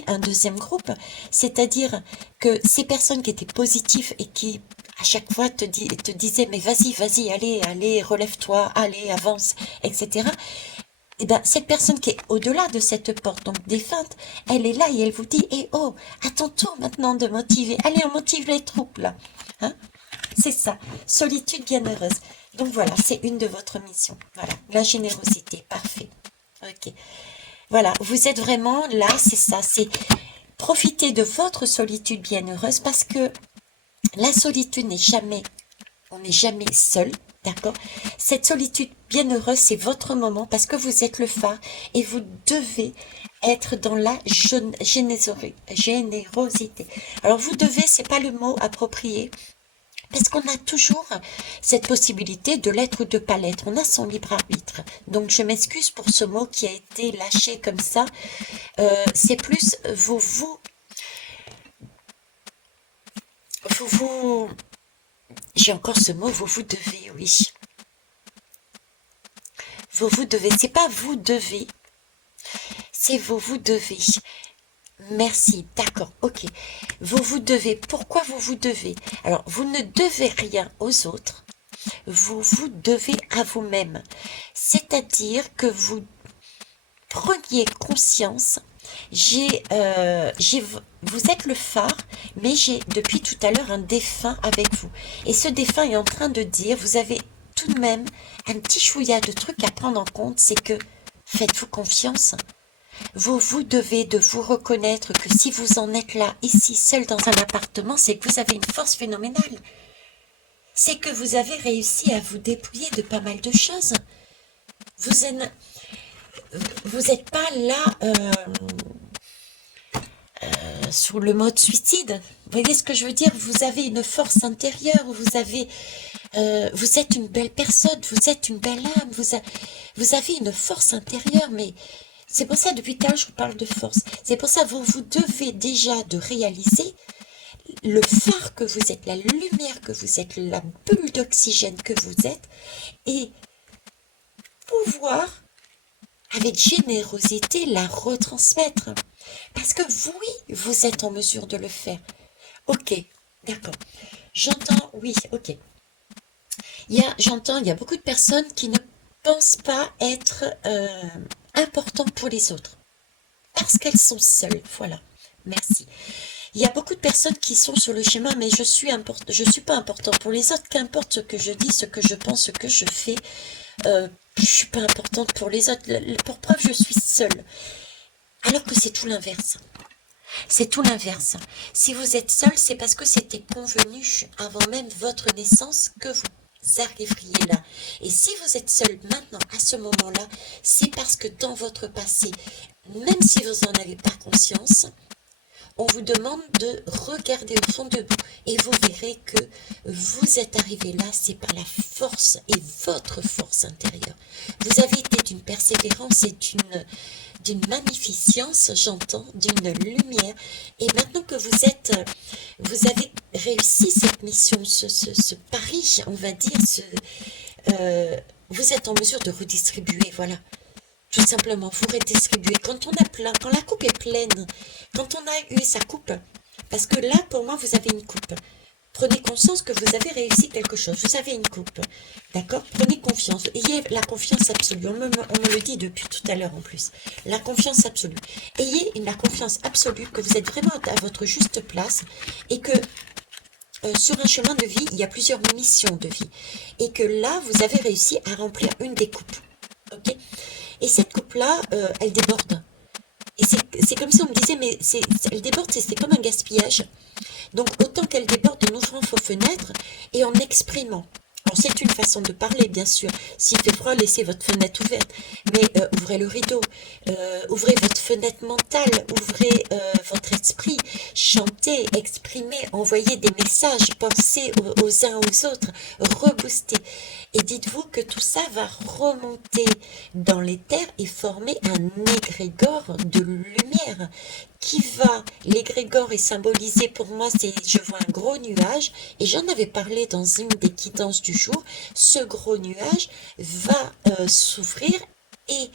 un deuxième groupe, c'est-à-dire que ces personnes qui étaient positives et qui à chaque fois te disaient mais vas-y, allez, relève-toi, allez, avance, etc. Et ben cette personne qui est au-delà de cette porte, donc défunte, elle est là et elle vous dit oh, à ton tour maintenant de motiver, allez, on motive les troupes là, hein. C'est ça, solitude bienheureuse. Donc voilà, c'est une de votre mission. Voilà, la générosité, parfait. Ok. Voilà, vous êtes vraiment là, c'est ça, c'est profiter de votre solitude bienheureuse parce que la solitude on n'est jamais seul, d'accord? Cette solitude bienheureuse, c'est votre moment parce que vous êtes le phare et vous devez être dans la générosité. Alors vous devez, c'est pas le mot approprié, parce qu'on a toujours cette possibilité de l'être ou de ne pas l'être. On a son libre arbitre. Donc, je m'excuse pour ce mot qui a été lâché comme ça. C'est plus j'ai encore ce mot, vous devez, oui. Vous devez. C'est pas vous devez. C'est vous devez. Merci, d'accord, ok. Vous devez. Pourquoi vous devez? Alors, vous ne devez rien aux autres. Vous devez à vous-même. C'est-à-dire que vous preniez conscience. Vous êtes le phare, mais j'ai depuis tout à l'heure un défunt avec vous. Et ce défunt est en train de dire, vous avez tout de même un petit chouïa de trucs à prendre en compte, c'est que faites-vous confiance. Vous devez de vous reconnaître que si vous en êtes là, ici, seul dans un appartement, c'est que vous avez une force phénoménale. C'est que vous avez réussi à vous dépouiller de pas mal de choses. Vous n'êtes pas là sous le mode suicide. Vous voyez ce que je veux dire? Vous avez une force intérieure, vous êtes une belle personne, vous êtes une belle âme, vous avez une force intérieure, mais c'est pour ça, depuis tout à l'heure, je vous parle de force. C'est pour ça, vous devez déjà de réaliser le phare que vous êtes, la lumière que vous êtes, la bulle d'oxygène que vous êtes, et pouvoir, avec générosité, la retransmettre. Parce que oui, vous êtes en mesure de le faire. Ok, d'accord. J'entends, oui, ok. J'entends, il y a beaucoup de personnes qui ne pensent pas être importants pour les autres. Parce qu'elles sont seules, voilà. Merci. Il y a beaucoup de personnes qui sont sur le schéma, mais je suis pas important pour les autres, qu'importe ce que je dis, ce que je pense, ce que je fais, je suis pas importante pour les autres. Pour preuve, je suis seule. Alors que c'est tout l'inverse. C'est tout l'inverse. Si vous êtes seul, c'est parce que c'était convenu avant même votre naissance que vous arriveriez là. Et si vous êtes seul maintenant, à ce moment-là, c'est parce que dans votre passé, même si vous n'en avez pas conscience, on vous demande de regarder au fond de vous et vous verrez que vous êtes arrivé là, c'est par la force et votre force intérieure. Vous avez été d'une persévérance et d'une magnificence, j'entends, d'une lumière. Et maintenant que vous avez réussi cette mission, ce pari, on va dire, vous êtes en mesure de redistribuer, voilà. Tout simplement, vous redistribuez. Quand on a plein, quand la coupe est pleine, quand on a eu sa coupe, parce que là, pour moi, vous avez une coupe. Prenez conscience que vous avez réussi quelque chose. Vous avez une coupe. D'accord? Prenez confiance. Ayez la confiance absolue. On me le dit depuis tout à l'heure en plus. La confiance absolue. Ayez la confiance absolue que vous êtes vraiment à votre juste place et que sur un chemin de vie, il y a plusieurs missions de vie. Et que là, vous avez réussi à remplir une des coupes. Ok? Et cette coupe-là, elle déborde. Et c'est comme si on me disait, mais elle déborde, c'est comme un gaspillage. Donc, autant qu'elle déborde en ouvrant vos fenêtres et en exprimant. Alors, c'est une façon de parler, bien sûr. S'il fait froid, laissez votre fenêtre ouverte. Mais ouvrez le rideau, ouvrez votre fenêtre mentale, ouvrez votre esprit, chantez, exprimez, envoyez des messages, pensez aux uns aux autres, reboostez. Et dites-vous que tout ça va remonter dans les terres et former un égrégore de lumière qui va, l'égrégore est symbolisé pour moi, je vois un gros nuage, et j'en avais parlé dans une des quittances du jour, ce gros nuage va s'ouvrir et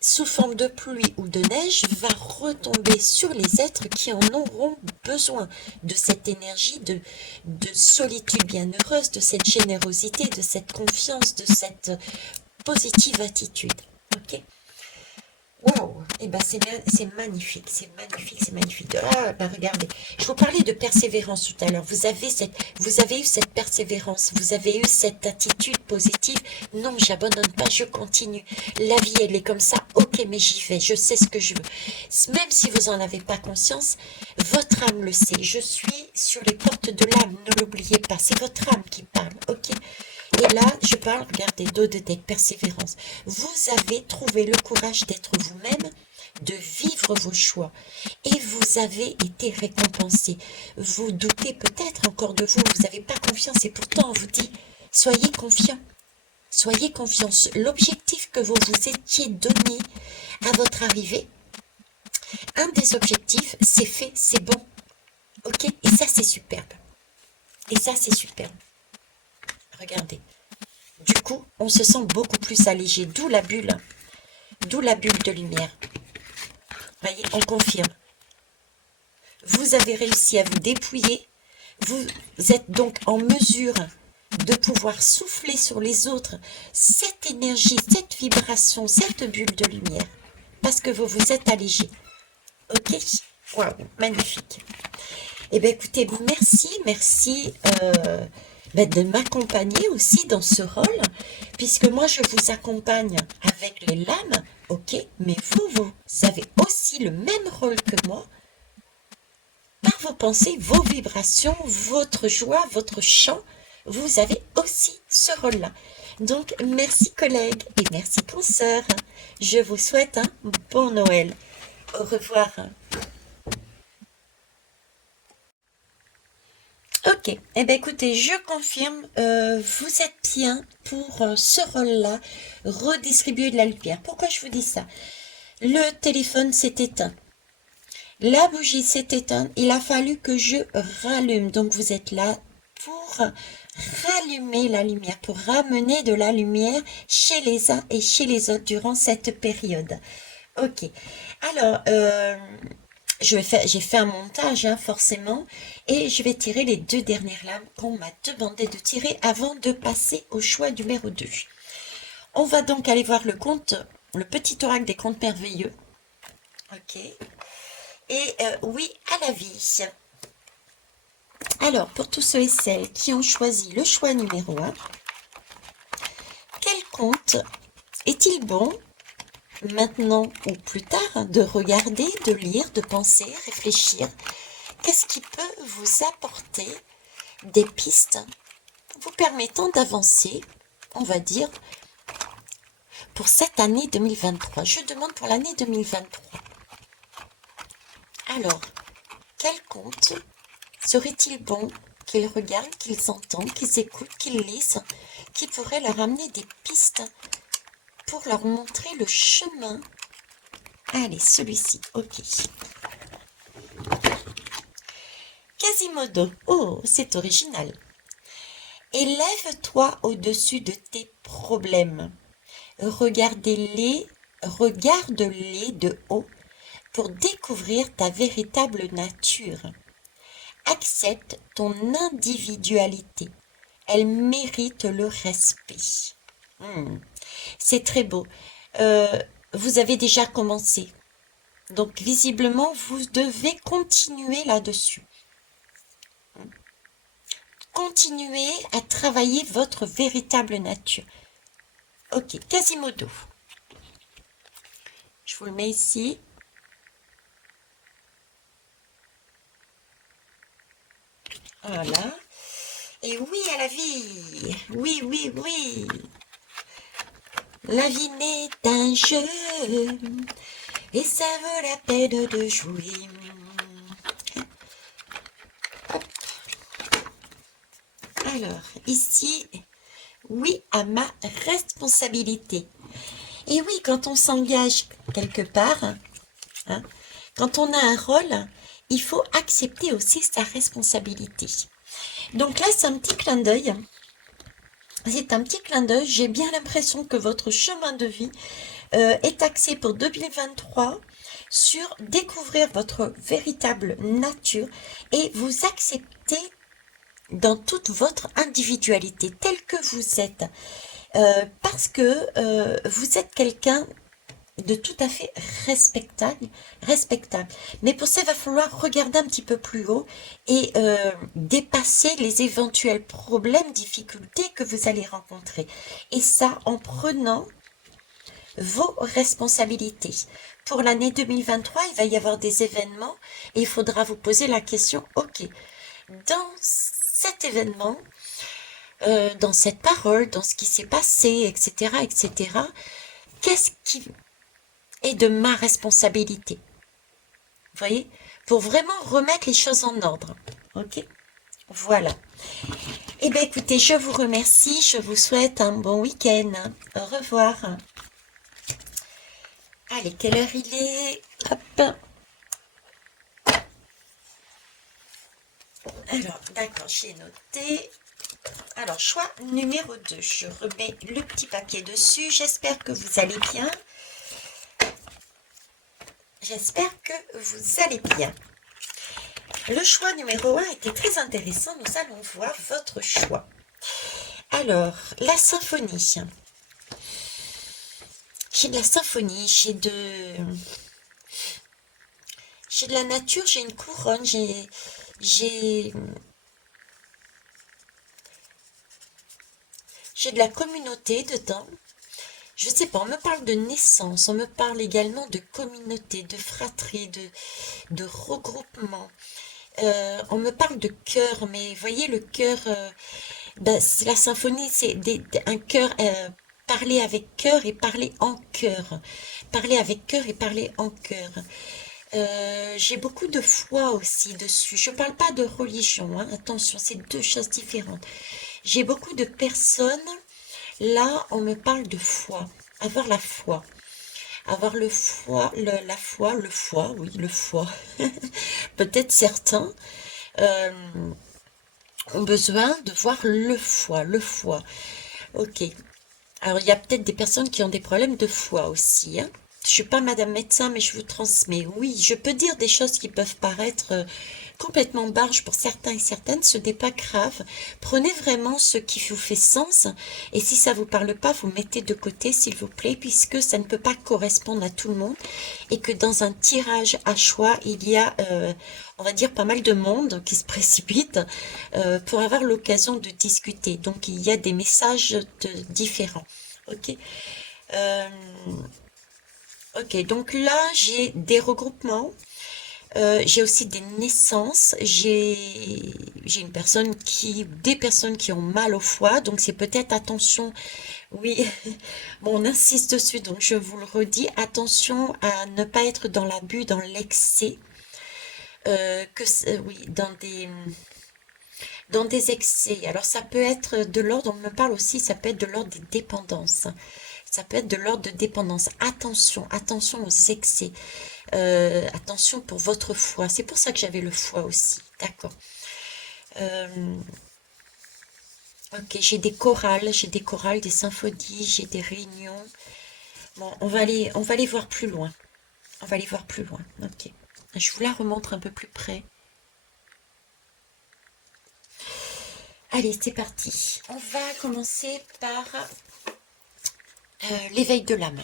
sous forme de pluie ou de neige va retomber sur les êtres qui en auront besoin de cette énergie de solitude bienheureuse, de cette générosité, de cette confiance, de cette positive attitude. Ok? Waouh, et ben c'est magnifique, c'est magnifique, c'est magnifique. Ah, ben regardez, je vous parlais de persévérance tout à l'heure. Vous avez eu cette persévérance, vous avez eu cette attitude positive. Non, j'abandonne pas, je continue. La vie, elle est comme ça. Ok, mais j'y vais, je sais ce que je veux. Même si vous en avez pas conscience, votre âme le sait. Je suis sur les portes de l'âme, ne l'oubliez pas. C'est votre âme qui parle, ok? Et là, je parle, regardez, dos de tête, persévérance. Vous avez trouvé le courage d'être vous-même, de vivre vos choix. Et vous avez été récompensé. Vous doutez peut-être encore de vous, vous n'avez pas confiance. Et pourtant, on vous dit, soyez confiants. Soyez confiants. L'objectif que vous vous étiez donné à votre arrivée, un des objectifs, c'est fait, c'est bon. Ok? Et ça, c'est superbe. Et ça, c'est superbe. Regardez. Du coup, on se sent beaucoup plus allégé, d'où la bulle de lumière. Voyez, on confirme. Vous avez réussi à vous dépouiller, vous êtes donc en mesure de pouvoir souffler sur les autres cette énergie, cette vibration, cette bulle de lumière, parce que vous vous êtes allégé. Ok? Waouh, magnifique. Eh bien, écoutez, merci de m'accompagner aussi dans ce rôle, puisque moi, je vous accompagne avec les lames, ok, mais vous avez aussi le même rôle que moi, par vos pensées, vos vibrations, votre joie, votre chant, vous avez aussi ce rôle-là. Donc, merci collègues et merci consoeurs. Je vous souhaite un bon Noël. Au revoir. Ok, eh bien écoutez, je confirme, vous êtes bien pour ce rôle-là, redistribuer de la lumière. Pourquoi je vous dis ça? Le téléphone s'est éteint, la bougie s'est éteinte, il a fallu que je rallume. Donc vous êtes là pour rallumer la lumière, pour ramener de la lumière chez les uns et chez les autres durant cette période. Ok, alors... j'ai fait un montage, hein, forcément, et je vais tirer les 2 dernières lames qu'on m'a demandé de tirer avant de passer au choix numéro 2. On va donc aller voir le petit oracle des contes merveilleux. Ok. Et oui, à la vie. Alors, pour tous ceux et celles qui ont choisi le choix numéro 1, quel conte est-il bon maintenant ou plus tard de regarder, de lire, de penser, réfléchir? Qu'est-ce qui peut vous apporter des pistes vous permettant d'avancer, on va dire, pour cette année 2023? Je demande pour l'année 2023. Alors, quel conte serait-il bon qu'ils regardent, qu'ils entendent, qu'ils écoutent, qu'ils lisent, qui pourrait leur amener des pistes pour leur montrer le chemin? Allez, celui-ci, ok. Quasimodo, oh, c'est original. Élève-toi au-dessus de tes problèmes. Regardez-les regarde-les de haut pour découvrir ta véritable nature. Accepte ton individualité. Elle mérite le respect. C'est très beau. Vous avez déjà commencé. Donc, visiblement, vous devez continuer là-dessus. Continuez à travailler votre véritable nature. Ok, Quasimodo. Je vous le mets ici. Voilà. Et oui à la vie. Oui, oui, oui. La vie n'est un jeu. Et ça vaut la peine de jouer. Hop. Alors, ici, oui à ma responsabilité. Et oui, quand on s'engage quelque part, hein, quand on a un rôle, il faut accepter aussi sa responsabilité. Donc là, c'est un petit clin d'œil. C'est un petit clin d'œil. J'ai bien l'impression que votre chemin de vie est axé pour 2023 sur découvrir votre véritable nature et vous accepter dans toute votre individualité telle que vous êtes. Parce que vous êtes quelqu'un de tout à fait respectable. Mais pour ça, il va falloir regarder un petit peu plus haut et dépasser les éventuels problèmes, difficultés que vous allez rencontrer. Et ça, en prenant vos responsabilités. Pour l'année 2023, il va y avoir des événements et il faudra vous poser la question, ok, dans cet événement, dans cette parole, dans ce qui s'est passé, etc., qu'est-ce qui est de ma responsabilité? Vous voyez? Pour vraiment remettre les choses en ordre. Ok? Voilà. Eh bien, écoutez, je vous remercie. Je vous souhaite un bon week-end. Au revoir. Allez, quelle heure il est? Hop. Alors, d'accord, j'ai noté. Alors, choix numéro 2. Je remets le petit papier dessus. J'espère que vous allez bien. J'espère que vous allez bien. Le choix numéro 1 était très intéressant. Nous allons voir votre choix. Alors, la symphonie. J'ai de la symphonie, j'ai de la nature, j'ai une couronne, j'ai de la communauté dedans. Je sais pas, on me parle de naissance, on me parle également de communauté, de fratrie, de regroupement. On me parle de cœur, mais voyez le cœur, la symphonie, c'est un cœur, parler avec cœur et parler en cœur. Parler avec cœur et parler en cœur. J'ai beaucoup de foi aussi dessus. Je ne parle pas de religion, hein, attention, c'est deux choses différentes. J'ai beaucoup de personnes, là, on me parle de foi, avoir la foi. Avoir le foie, la foi, le foie, oui, le foie. Peut-être certains ont besoin de voir le foie, le foie. Ok. Alors, il y a peut-être des personnes qui ont des problèmes de foie aussi, hein. Je suis pas madame médecin, mais je vous transmets. Oui, je peux dire des choses qui peuvent paraître complètement barges pour certains et certaines. Ce n'est pas grave. Prenez vraiment ce qui vous fait sens. Et si ça vous parle pas, vous mettez de côté, s'il vous plaît, puisque ça ne peut pas correspondre à tout le monde. Et que dans un tirage à choix, il y a, on va dire, pas mal de monde qui se précipite pour avoir l'occasion de discuter. Donc, il y a des messages différents. Ok. Ok, donc là, j'ai des regroupements, j'ai aussi des naissances, j'ai des personnes qui ont mal au foie, donc c'est peut-être attention, oui, bon, on insiste dessus, donc je vous le redis, attention à ne pas être dans l'abus, dans l'excès, oui, dans des excès. Alors ça peut être de l'ordre, on me parle aussi, ça peut être de l'ordre des dépendances. Ça peut être de l'ordre de dépendance. Attention, attention aux excès. Attention pour votre foie. C'est pour ça que j'avais le foie aussi. D'accord. Ok, j'ai des chorales, des symphonies, j'ai des réunions. Bon, on va aller voir plus loin. On va aller voir plus loin. Ok. Je vous la remontre un peu plus près. Allez, c'est parti. On va commencer par l'éveil de l'âme.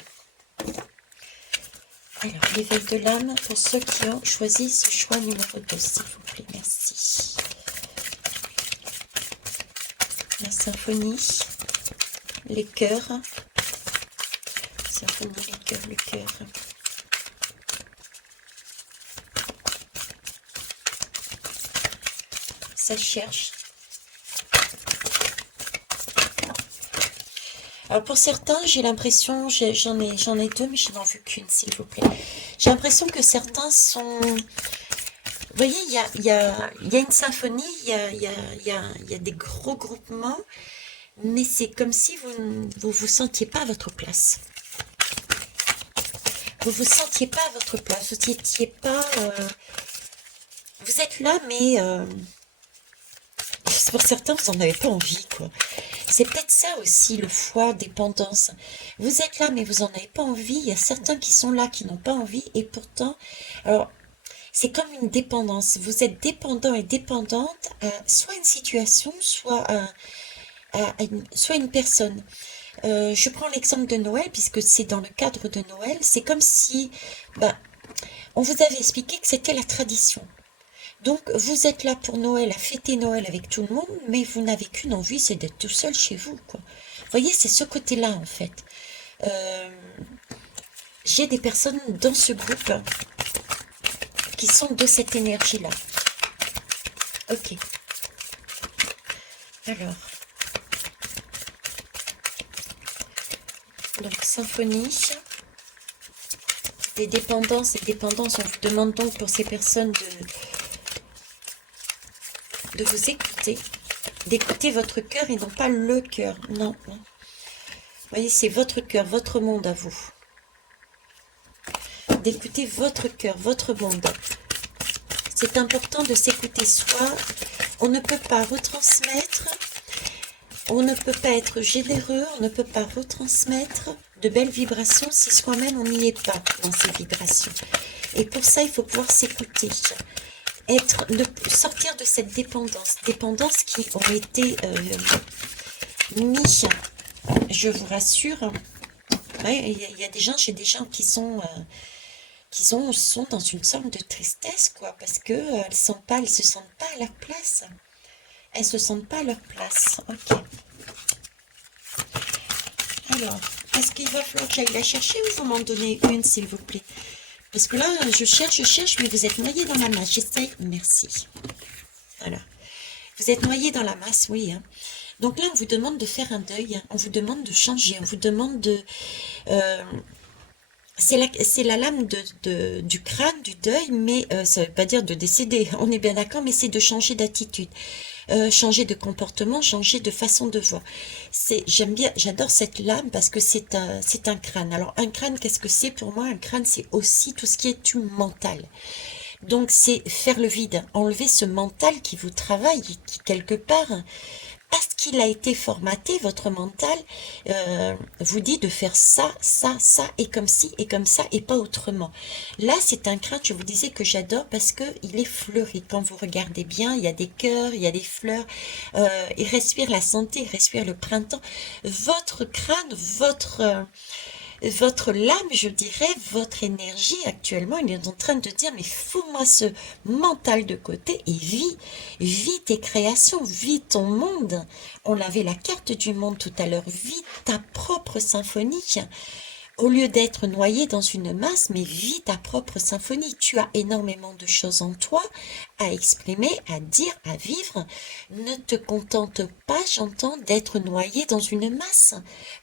Alors, l'éveil de l'âme, pour ceux qui ont choisi ce choix numéro 2, s'il vous plaît, merci. La symphonie, les cœurs. Symphonie, les cœurs, le cœur. Ça cherche. Alors pour certains, j'ai l'impression, j'en ai deux, mais je n'en veux qu'une, s'il vous plaît. J'ai l'impression que certains sont... Vous voyez, il y a une symphonie, il y a des gros groupements, mais c'est comme si vous sentiez pas à votre place. Vous vous sentiez pas à votre place, vous n'étiez pas... vous êtes là, mais... pour certains, vous n'en avez pas envie, quoi. C'est peut-être ça aussi, le foie, dépendance. Vous êtes là, mais vous n'en avez pas envie. Il y a certains qui sont là, qui n'ont pas envie. Et pourtant, alors, c'est comme une dépendance. Vous êtes dépendant et dépendante à soit une situation, soit soit une personne. Je prends l'exemple de Noël, puisque c'est dans le cadre de Noël. C'est comme si, on vous avait expliqué que c'était la tradition. Donc, vous êtes là pour Noël, à fêter Noël avec tout le monde, mais vous n'avez qu'une envie, c'est d'être tout seul chez vous, quoi. Vous voyez, c'est ce côté-là, en fait. J'ai des personnes dans ce groupe qui sont de cette énergie-là. Ok. Alors. Donc, symphonie. Les dépendances et dépendances, on vous demande donc pour ces personnes de vous écouter, d'écouter votre cœur et non pas le cœur. Non, non. Vous voyez, c'est votre cœur, votre monde à vous. D'écouter votre cœur, votre monde. C'est important de s'écouter soi. On ne peut pas retransmettre, on ne peut pas être généreux, on ne peut pas retransmettre de belles vibrations si soi-même on n'y est pas dans ces vibrations. Et pour ça, il faut pouvoir s'écouter. Sortir de cette dépendance qui ont été mis, je vous rassure, il y a des gens, j'ai des gens qui sont dans une sorte de tristesse, quoi, parce que elles se sentent pas à leur place. Elles se sentent pas à leur place. Ok. Alors, est-ce qu'il va falloir que j'aille la chercher ou vous m'en donnez une, s'il vous plaît? Parce que là, je cherche, mais vous êtes noyé dans la masse. J'essaye. Merci. Voilà. Vous êtes noyé dans la masse, oui. Hein. Donc là, on vous demande de faire un deuil. Hein. On vous demande de changer. On vous demande de... c'est la lame du crâne, du deuil, mais ça ne veut pas dire de décéder. On est bien d'accord, mais c'est de changer d'attitude. Changer de comportement, changer de façon de voir. J'aime bien, j'adore cette lame parce que c'est un crâne. Alors un crâne, qu'est-ce que c'est pour moi? Un crâne, c'est aussi tout ce qui est du mental. Donc c'est faire le vide, enlever ce mental qui vous travaille, qui quelque part, parce qu'il a été formaté, votre mental vous dit de faire ça, ça, ça, et comme ci, et comme ça, et pas autrement. Là, c'est un crâne, je vous disais, que j'adore parce que il est fleuri. Quand vous regardez bien, il y a des cœurs, il y a des fleurs, il respire la santé, il respire le printemps. Votre crâne, votre lame, je dirais, votre énergie actuellement, il est en train de dire, mais fous-moi ce mental de côté et vis tes créations, vis ton monde. On avait la carte du monde tout à l'heure, vis ta propre symphonie. Au lieu d'être noyé dans une masse, mais vis ta propre symphonie. Tu as énormément de choses en toi à exprimer, à dire, à vivre. Ne te contente pas, j'entends, d'être noyé dans une masse.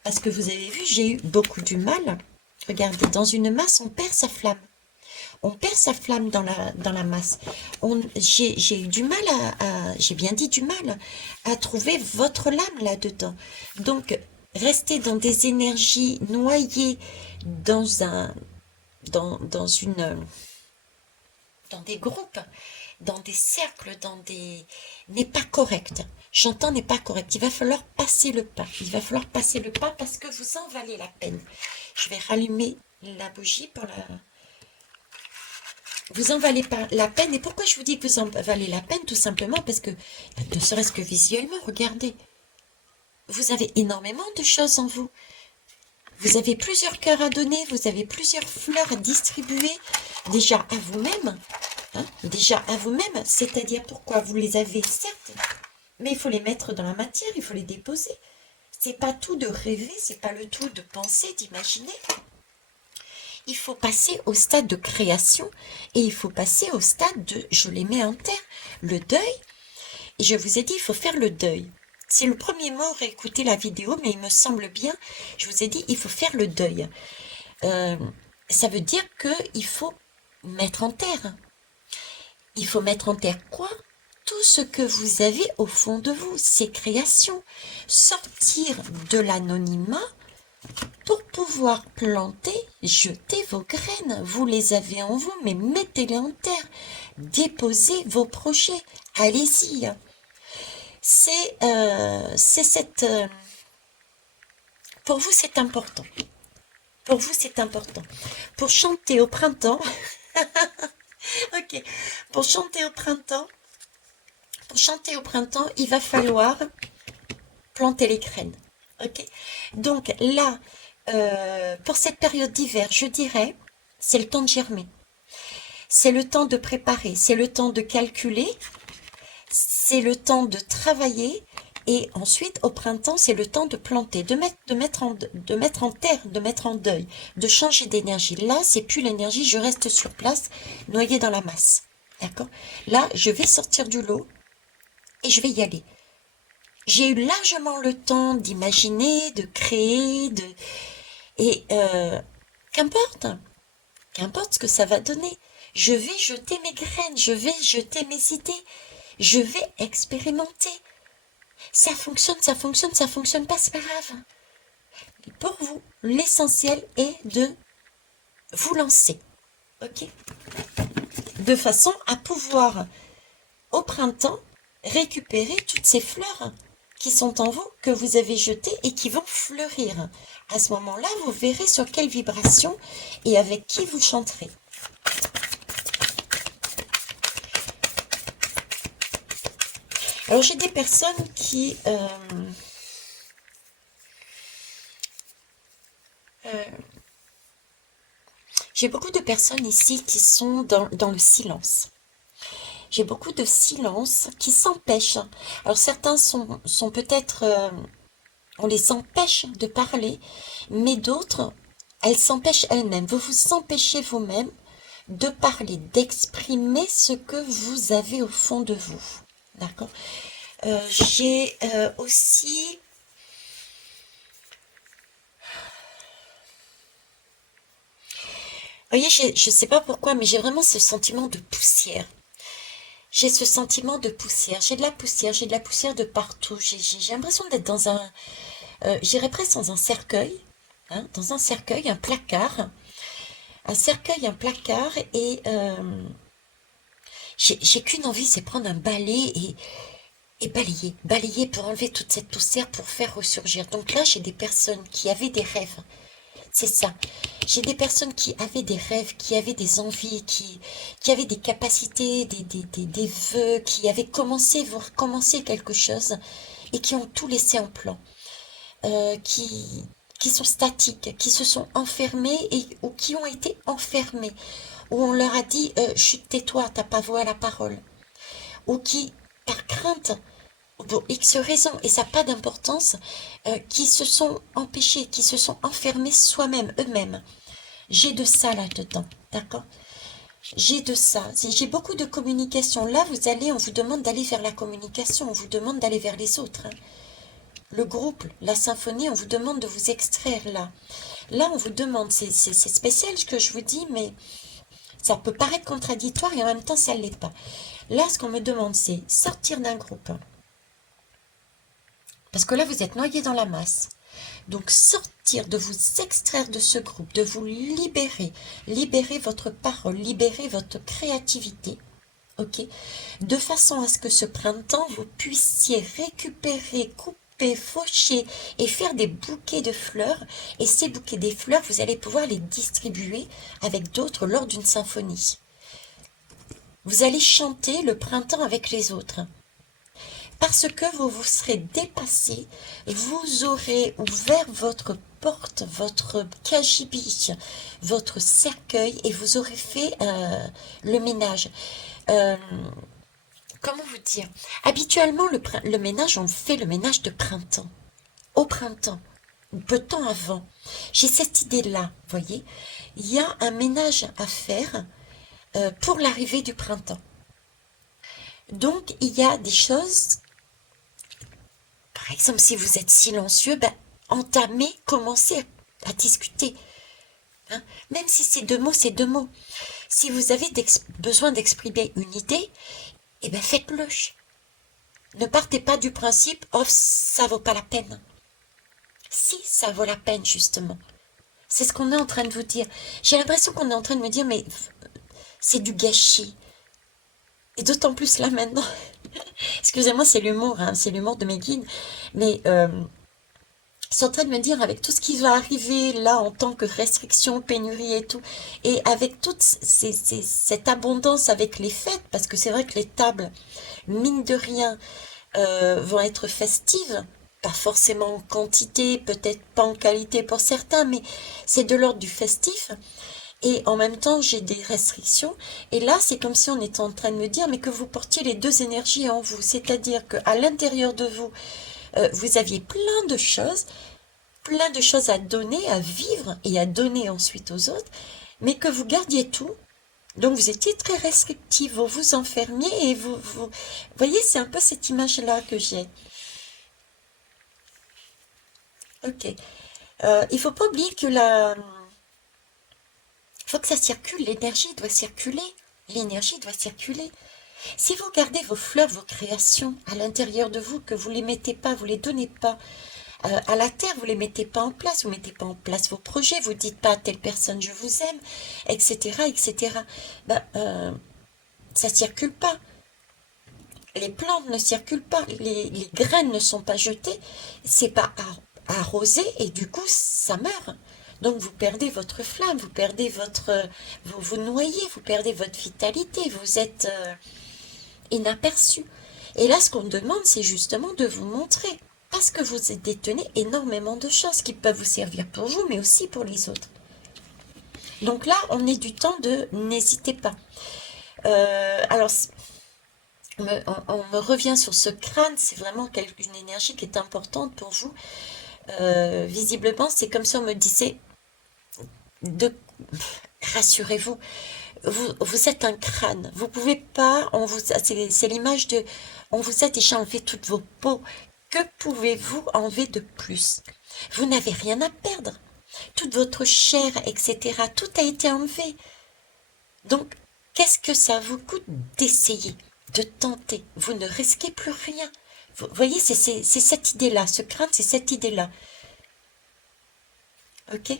Parce que vous avez vu, j'ai eu beaucoup du mal. Regardez, dans une masse, on perd sa flamme. On perd sa flamme dans la masse. J'ai eu du mal j'ai bien dit du mal, à trouver votre lame là-dedans. Donc, rester dans des énergies noyées dans des groupes, dans des cercles, n'est pas correct. J'entends n'est pas correct. Il va falloir passer le pas. Il va falloir passer le pas parce que vous en valez la peine. Je vais rallumer la bougie pour la... Vous en valez pas la peine. Et pourquoi je vous dis que vous en valez la peine? Tout simplement parce que, ne serait-ce que visuellement, regardez. Vous avez énormément de choses en vous. Vous avez plusieurs cœurs à donner, vous avez plusieurs fleurs à distribuer, déjà à vous-même, hein, déjà à vous-même, c'est-à-dire pourquoi vous les avez, certes, mais il faut les mettre dans la matière, il faut les déposer. C'est pas tout de rêver, c'est pas le tout de penser, d'imaginer. Il faut passer au stade de création et il faut passer au stade de je les mets en terre, le deuil. Et je vous ai dit, il faut faire le deuil. C'est le premier mot, réécoutez la vidéo, mais il me semble bien, je vous ai dit, il faut faire le deuil. Ça veut dire qu'il faut mettre en terre. Il faut mettre en terre quoi? Tout ce que vous avez au fond de vous, ces créations. Sortir de l'anonymat pour pouvoir planter, jeter vos graines. Vous les avez en vous, mais mettez-les en terre. Déposez vos projets. Allez-y. C'est cette... pour vous, c'est important. Pour vous, c'est important. Pour chanter au printemps... ok. Pour chanter au printemps, il va falloir planter les graines. Ok. Donc là, pour cette période d'hiver, je dirais, c'est le temps de germer. C'est le temps de préparer. C'est le temps de calculer. C'est le temps de travailler et ensuite au printemps c'est le temps de planter, de mettre en terre, de mettre en deuil, de changer d'énergie. Là c'est plus l'énergie, je reste sur place, noyée dans la masse, d'accord? Là je vais sortir du lot et je vais y aller. J'ai eu largement le temps d'imaginer, de créer, et qu'importe ce que ça va donner. Je vais jeter mes graines, je vais jeter mes idées. Je vais expérimenter. Ça fonctionne pas, c'est pas grave. Pour vous, l'essentiel est de vous lancer. Ok? De façon à pouvoir, au printemps, récupérer toutes ces fleurs qui sont en vous, que vous avez jetées et qui vont fleurir. À ce moment-là, vous verrez sur quelle vibration et avec qui vous chanterez. Alors, j'ai des personnes qui... j'ai beaucoup de personnes ici qui sont dans le silence. J'ai beaucoup de silence qui s'empêchent. Alors, certains sont peut-être... on les empêche de parler, mais d'autres, elles s'empêchent elles-mêmes. Vous vous empêchez vous-même de parler, d'exprimer ce que vous avez au fond de vous. D'accord? J'ai aussi... Vous voyez, je ne sais pas pourquoi, mais j'ai vraiment ce sentiment de poussière. J'ai ce sentiment de poussière. J'ai de la poussière de partout. J'ai l'impression d'être dans un... j'irais presque dans un cercueil. Hein, dans un cercueil, un placard. Un cercueil, un placard. Et j'ai qu'une envie, c'est prendre un balai et balayer pour enlever toute cette poussière pour faire ressurgir. Donc là, j'ai des personnes qui avaient des rêves. C'est ça. J'ai des personnes qui avaient des rêves, qui avaient des envies, qui avaient des capacités, des vœux, qui avaient commencé, voire recommencer quelque chose et qui ont tout laissé en plan. Qui sont statiques, qui se sont enfermés ou qui ont été enfermés. Où on leur a dit chut, tais-toi, t'as pas voix à la parole. Ou qui, par crainte, pour X raisons, et ça n'a pas d'importance, qui se sont empêchés, qui se sont enfermés soi-même, eux-mêmes. J'ai de ça là-dedans, d'accord? J'ai de ça. J'ai beaucoup de communication. Là, on vous demande d'aller vers la communication, on vous demande d'aller vers les autres. Hein. Le groupe, la symphonie, on vous demande de vous extraire là. Là, on vous demande, c'est spécial ce que je vous dis, mais ça peut paraître contradictoire et en même temps, ça ne l'est pas. Là, ce qu'on me demande, c'est sortir d'un groupe. Parce que là, vous êtes noyé dans la masse. Donc, sortir, de vous extraire de ce groupe, de vous libérer. Libérer votre parole, libérer votre créativité. ok? De façon à ce que ce printemps, vous puissiez récupérer, couper, faucher et faire des bouquets de fleurs. Et ces bouquets de fleurs, vous allez pouvoir les distribuer avec d'autres lors d'une symphonie. Vous allez chanter le printemps avec les autres. Parce que vous vous serez dépassé, vous aurez ouvert votre porte, votre cagibi, votre cercueil et vous aurez fait le ménage. Euh, comment vous dire? Habituellement, le ménage, on fait le ménage de printemps, au printemps, peu de temps avant. J'ai cette idée-là, voyez. Il y a un ménage à faire pour l'arrivée du printemps. Donc, il y a des choses. Par exemple, si vous êtes silencieux, ben, entamez, commencez à discuter. Hein. Même si c'est deux mots, c'est deux mots. Si vous avez besoin d'exprimer une idée, eh ben faites-le. Ne partez pas du principe « Oh, ça vaut pas la peine ». Si, ça vaut la peine, justement. C'est ce qu'on est en train de vous dire. J'ai l'impression qu'on est en train de me dire « Mais c'est du gâchis ». Et d'autant plus là, maintenant. Excusez-moi, c'est l'humour, hein, c'est l'humour de mes guides. Mais c'est en train de me dire, avec tout ce qui va arriver là en tant que restriction, pénurie et tout, et avec toute cette abondance avec les fêtes, parce que c'est vrai que les tables, mine de rien, vont être festives, pas forcément en quantité, peut-être pas en qualité pour certains, mais c'est de l'ordre du festif. Et en même temps, j'ai des restrictions. Et là, c'est comme si on était en train de me dire, mais que vous portiez les deux énergies en vous. C'est-à-dire qu'à l'intérieur de vous, vous aviez plein de choses à donner, à vivre et à donner ensuite aux autres, mais que vous gardiez tout. Donc, vous étiez très restrictif, vous vous enfermiez et vous voyez, c'est un peu cette image-là que j'ai. Ok. Il faut pas oublier que il faut que ça circule, l'énergie doit circuler. L'énergie doit circuler. Si vous gardez vos fleurs, vos créations à l'intérieur de vous, que vous ne les mettez pas, vous ne les donnez pas à la terre, vous ne les mettez pas en place, vous ne mettez pas en place vos projets, vous ne dites pas à telle personne je vous aime, etc., etc., ben, ça ne circule pas. Les plantes ne circulent pas, les graines ne sont pas jetées, c'est pas arrosé et du coup ça meurt. Donc vous perdez votre flamme, vous perdez vous noyez, vous perdez votre vitalité, vous êtes inaperçu. Et là, ce qu'on demande, c'est justement de vous montrer, parce que vous détenez énormément de choses qui peuvent vous servir pour vous, mais aussi pour les autres. Donc là, on est du temps de n'hésitez pas. Alors, on me revient sur ce crâne, c'est vraiment une énergie qui est importante pour vous. Visiblement, c'est comme si on me disait rassurez-vous, vous êtes un crâne. Vous pouvez pas, c'est l'image de, on vous a déjà enlevé toutes vos peaux. Que pouvez-vous enlever de plus? Vous n'avez rien à perdre. Toute votre chair, etc., tout a été enlevé. Donc, qu'est-ce que ça vous coûte d'essayer, de tenter? Vous ne risquez plus rien. Vous voyez, c'est cette idée-là. Ce crâne, c'est cette idée-là. Ok?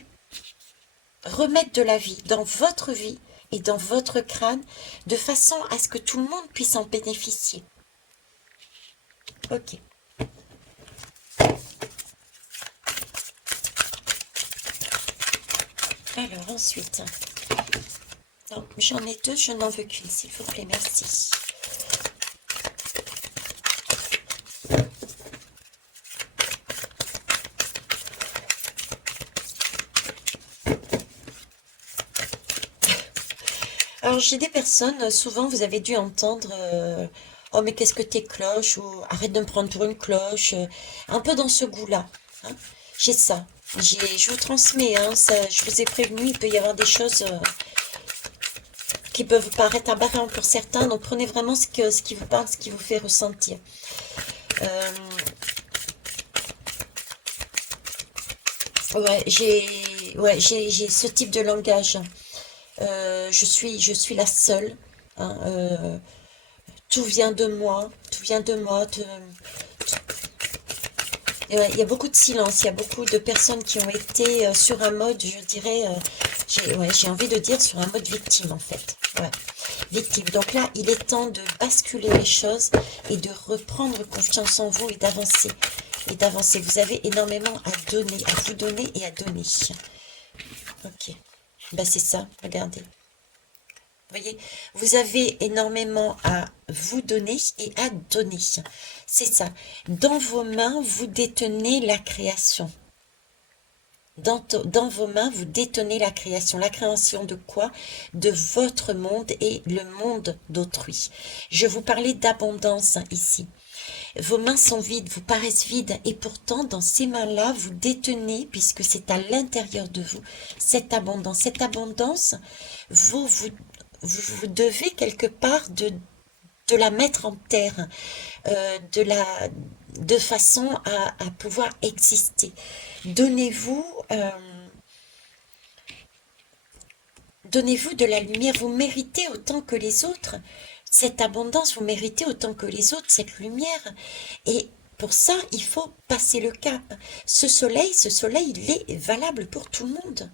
Remettre de la vie dans votre vie et dans votre crâne, de façon à ce que tout le monde puisse en bénéficier. Ok. Alors ensuite, non, j'en ai deux, je n'en veux qu'une, s'il vous plaît, merci. Alors j'ai des personnes, souvent vous avez dû entendre oh mais qu'est-ce que t'es cloche, ou arrête de me prendre pour une cloche, un peu dans ce goût-là. Hein. J'ai ça. Je vous transmets, hein, ça, je vous ai prévenu, il peut y avoir des choses qui peuvent paraître aberrantes pour certains, donc prenez vraiment ce qui vous parle, ce qui vous fait ressentir. Ouais, j'ai ce type de langage. Je suis la seule. Hein, tout vient de moi. Tout vient de moi. Et ouais, il y a beaucoup de silence, il y a beaucoup de personnes qui ont été sur un mode, je dirais, j'ai envie de dire sur un mode victime en fait. Ouais, victime. Donc là, il est temps de basculer les choses et de reprendre confiance en vous et d'avancer. Et d'avancer. Vous avez énormément à donner, à vous donner et à donner. Ok. Ben c'est ça, regardez. Vous voyez, vous avez énormément à vous donner et à donner. C'est ça. Dans vos mains, vous détenez la création. Dans vos mains, vous détenez la création. La création de quoi? De votre monde et le monde d'autrui. Je vous parlais d'abondance ici. Vos mains sont vides, vous paraissent vides, et pourtant, dans ces mains-là, vous détenez, puisque c'est à l'intérieur de vous, cette abondance. Cette abondance, vous devez quelque part de la mettre en terre, de façon à pouvoir exister. Donnez-vous donnez-vous de la lumière, vous méritez autant que les autres. Cette abondance, vous méritez autant que les autres, cette lumière. Et pour ça, il faut passer le cap. Ce soleil, il est valable pour tout le monde.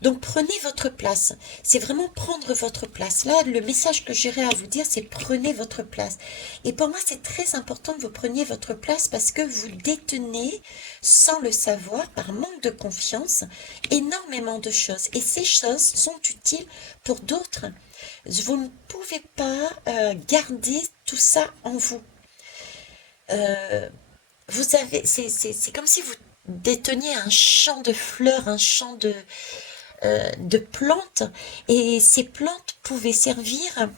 Donc prenez votre place. C'est vraiment prendre votre place. Là, le message que j'aurais à vous dire, c'est prenez votre place. Et pour moi, c'est très important que vous preniez votre place parce que vous détenez, sans le savoir, par manque de confiance, énormément de choses. Et ces choses sont utiles pour d'autres. Vous ne pouvez pas garder tout ça en vous. Vous avez, c'est comme si vous déteniez un champ de fleurs, un champ de plantes, et ces plantes pouvaient servir.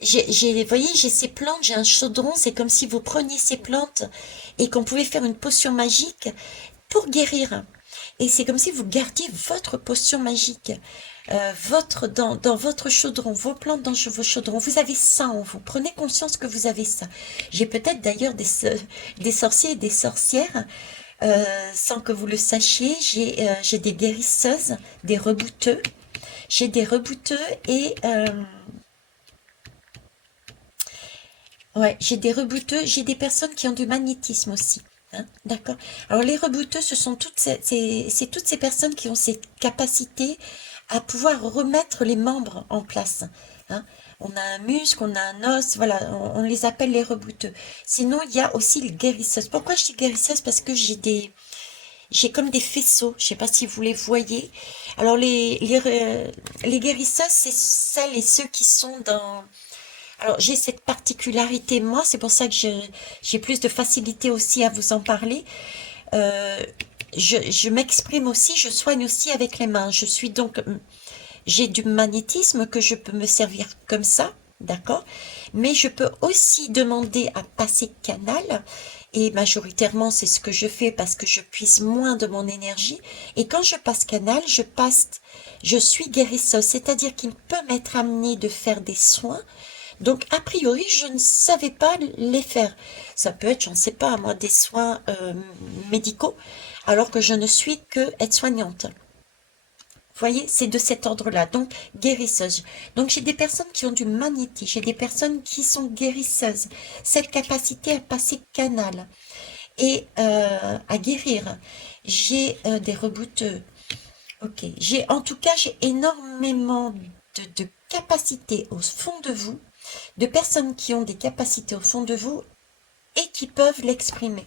Vous voyez, j'ai ces plantes, j'ai un chaudron, c'est comme si vous preniez ces plantes et qu'on pouvait faire une potion magique pour guérir. Et c'est comme si vous gardiez votre potion magique, dans votre chaudron, vos plantes dans vos chaudrons. Vous avez ça en vous. Prenez conscience que vous avez ça. J'ai peut-être d'ailleurs des sorciers et des sorcières, sans que vous le sachiez. J'ai des guérisseuses, des rebouteux. J'ai des rebouteux et... ouais, j'ai des rebouteux, j'ai des personnes qui ont du magnétisme aussi. Hein, d'accord. Alors les rebouteux, ce sont c'est toutes ces personnes qui ont cette capacité à pouvoir remettre les membres en place. Hein. On a un muscle, on a un os, voilà, on les appelle les rebouteux. Sinon, il y a aussi les guérisseuses. Pourquoi je dis guérisseuses? Parce que j'ai comme des faisceaux, je sais pas si vous les voyez. Alors les guérisseuses, c'est celles et ceux qui sont dans... Alors, j'ai cette particularité, moi, c'est pour ça que j'ai plus de facilité aussi à vous en parler. Euh, je m'exprime aussi, je soigne aussi avec les mains. Je suis donc, j'ai du magnétisme que je peux me servir comme ça, d'accord? Mais je peux aussi demander à passer canal. Et majoritairement, c'est ce que je fais parce que je puise moins de mon énergie. Et quand je passe canal, je suis guérisseuse. C'est-à-dire qu'il peut m'être amené de faire des soins. Donc, a priori, je ne savais pas les faire. Ça peut être, je ne sais pas, moi, des soins médicaux, alors que je ne suis que aide-soignante. Vous voyez, c'est de cet ordre-là. Donc, guérisseuse. Donc, j'ai des personnes qui ont du magnétisme. J'ai des personnes qui sont guérisseuses. Cette capacité à passer canal et à guérir. J'ai des rebouteux. Ok. En tout cas, j'ai énormément de capacités au fond de vous, de personnes qui ont des capacités au fond de vous et qui peuvent l'exprimer.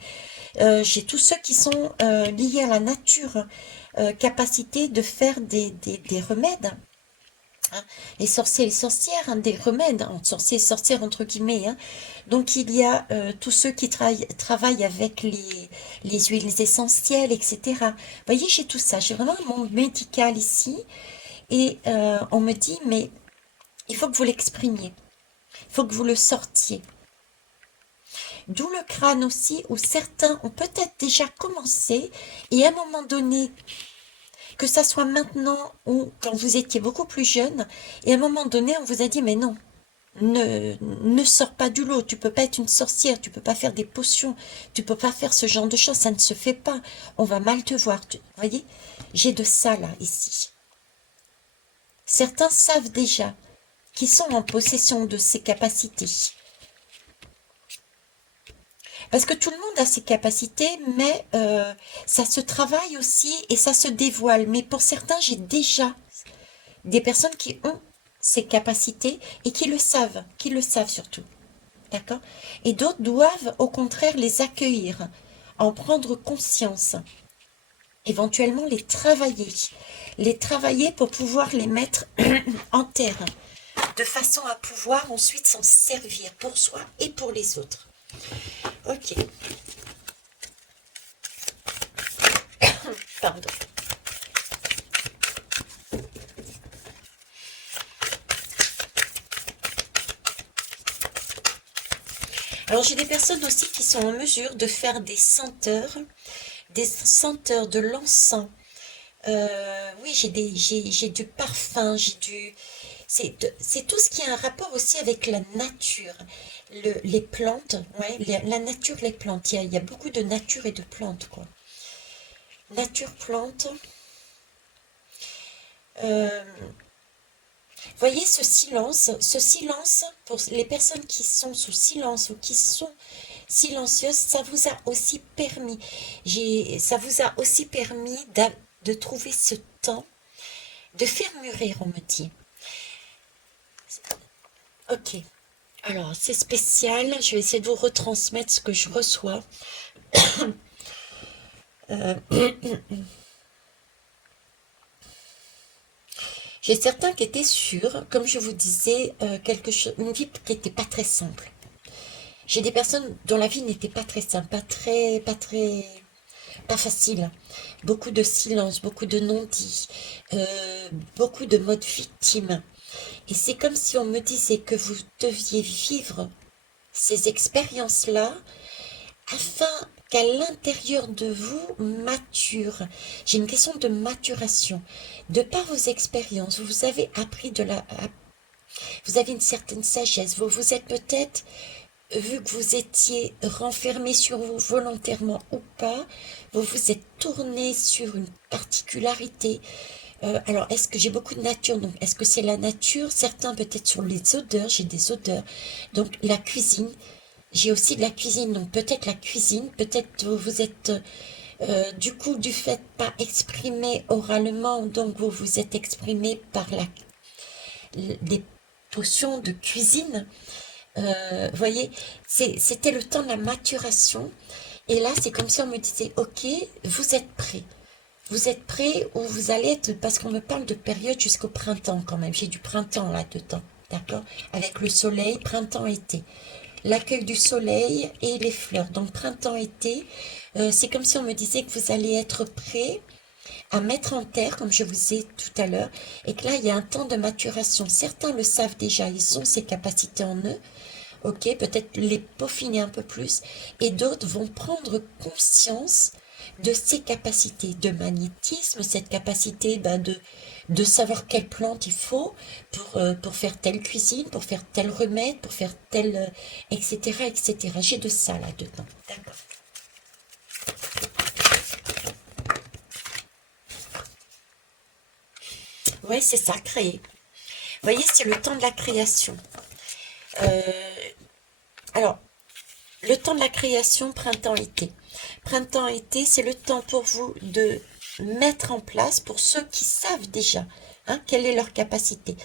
J'ai tous ceux qui sont liés à la nature, capacité de faire des remèdes. Hein. Les sorciers et les sorcières, hein, des remèdes, hein, sorciers et sorcières entre guillemets. Hein. Donc il y a tous ceux qui travaillent avec les huiles essentielles, etc. Vous voyez, j'ai tout ça. J'ai vraiment un monde médical ici. Et on me dit, mais il faut que vous l'exprimiez. Il faut que vous le sortiez. D'où le crâne aussi, où certains ont peut-être déjà commencé, et à un moment donné, que ça soit maintenant ou quand vous étiez beaucoup plus jeune, et à un moment donné, on vous a dit, mais non, ne sors pas du lot, tu peux pas être une sorcière, tu peux pas faire des potions, tu peux pas faire ce genre de choses, ça ne se fait pas, on va mal te voir. Vous voyez, j'ai de ça là, ici. Certains savent déjà qu'ils sont en possession de ces capacités. Parce que tout le monde a ses capacités, mais ça se travaille aussi et ça se dévoile. Mais pour certains, j'ai déjà des personnes qui ont ces capacités et qui le savent surtout. D'accord? Et d'autres doivent au contraire les accueillir, en prendre conscience, éventuellement les travailler pour pouvoir les mettre en terre, de façon à pouvoir ensuite s'en servir pour soi et pour les autres. Ok. Pardon. Alors j'ai des personnes aussi qui sont en mesure de faire des senteurs de l'encens. Oui, j'ai du parfum, c'est tout ce qui a un rapport aussi avec la nature, les plantes, ouais, la nature, les plantes. Il y a beaucoup de nature et de plantes, quoi. Nature, plantes. Voyez ce silence, pour les personnes qui sont sous silence ou qui sont silencieuses, ça vous a aussi permis, de trouver ce temps, de faire mûrir, on me dit. Ok, alors c'est spécial, je vais essayer de vous retransmettre ce que je reçois. J'ai certains qui étaient sûrs, comme je vous disais, une vie qui n'était pas très simple. J'ai des personnes dont la vie n'était pas très simple, pas facile. Beaucoup de silence, beaucoup de non-dits, beaucoup de mode victime. Et c'est comme si on me disait que vous deviez vivre ces expériences-là afin qu'à l'intérieur de vous mature. J'ai une question de maturation. De par vos expériences, vous avez appris vous avez une certaine sagesse. Vous vous êtes peut-être, vu que vous étiez renfermé sur vous volontairement ou pas, vous vous êtes tourné sur une particularité. Alors, est-ce que j'ai beaucoup de nature? Donc, est-ce que c'est la nature? Certains peut-être sur les odeurs, j'ai des odeurs. Donc, la cuisine. J'ai aussi de la cuisine, donc peut-être la cuisine, peut-être vous êtes du coup du fait pas exprimé oralement, donc vous vous êtes exprimé par des potions de cuisine. Voyez, c'était le temps de la maturation. Et là, c'est comme si on me disait, ok, vous êtes prêts. Vous êtes prêts ou vous allez être, parce qu'on me parle de période jusqu'au printemps quand même. J'ai du printemps là-dedans, d'accord? Avec le soleil, printemps-été. L'accueil du soleil et les fleurs. Donc printemps-été, c'est comme si on me disait que vous allez être prêt à mettre en terre, comme je vous ai tout à l'heure, et que là, il y a un temps de maturation. Certains le savent déjà, ils ont ces capacités en eux, ok, peut-être les peaufiner un peu plus, et d'autres vont prendre conscience de ces capacités de magnétisme, cette capacité de savoir quelle plante il faut pour faire telle cuisine, pour faire tel remède, pour faire tel, etc., etc. J'ai de ça là-dedans. D'accord. Ouais, c'est ça, créer. Vous voyez, c'est le temps de la création. Alors, le temps de la création, printemps-été. Printemps-été, c'est le temps pour vous de mettre en place, pour ceux qui savent déjà, quelle est leur capacité.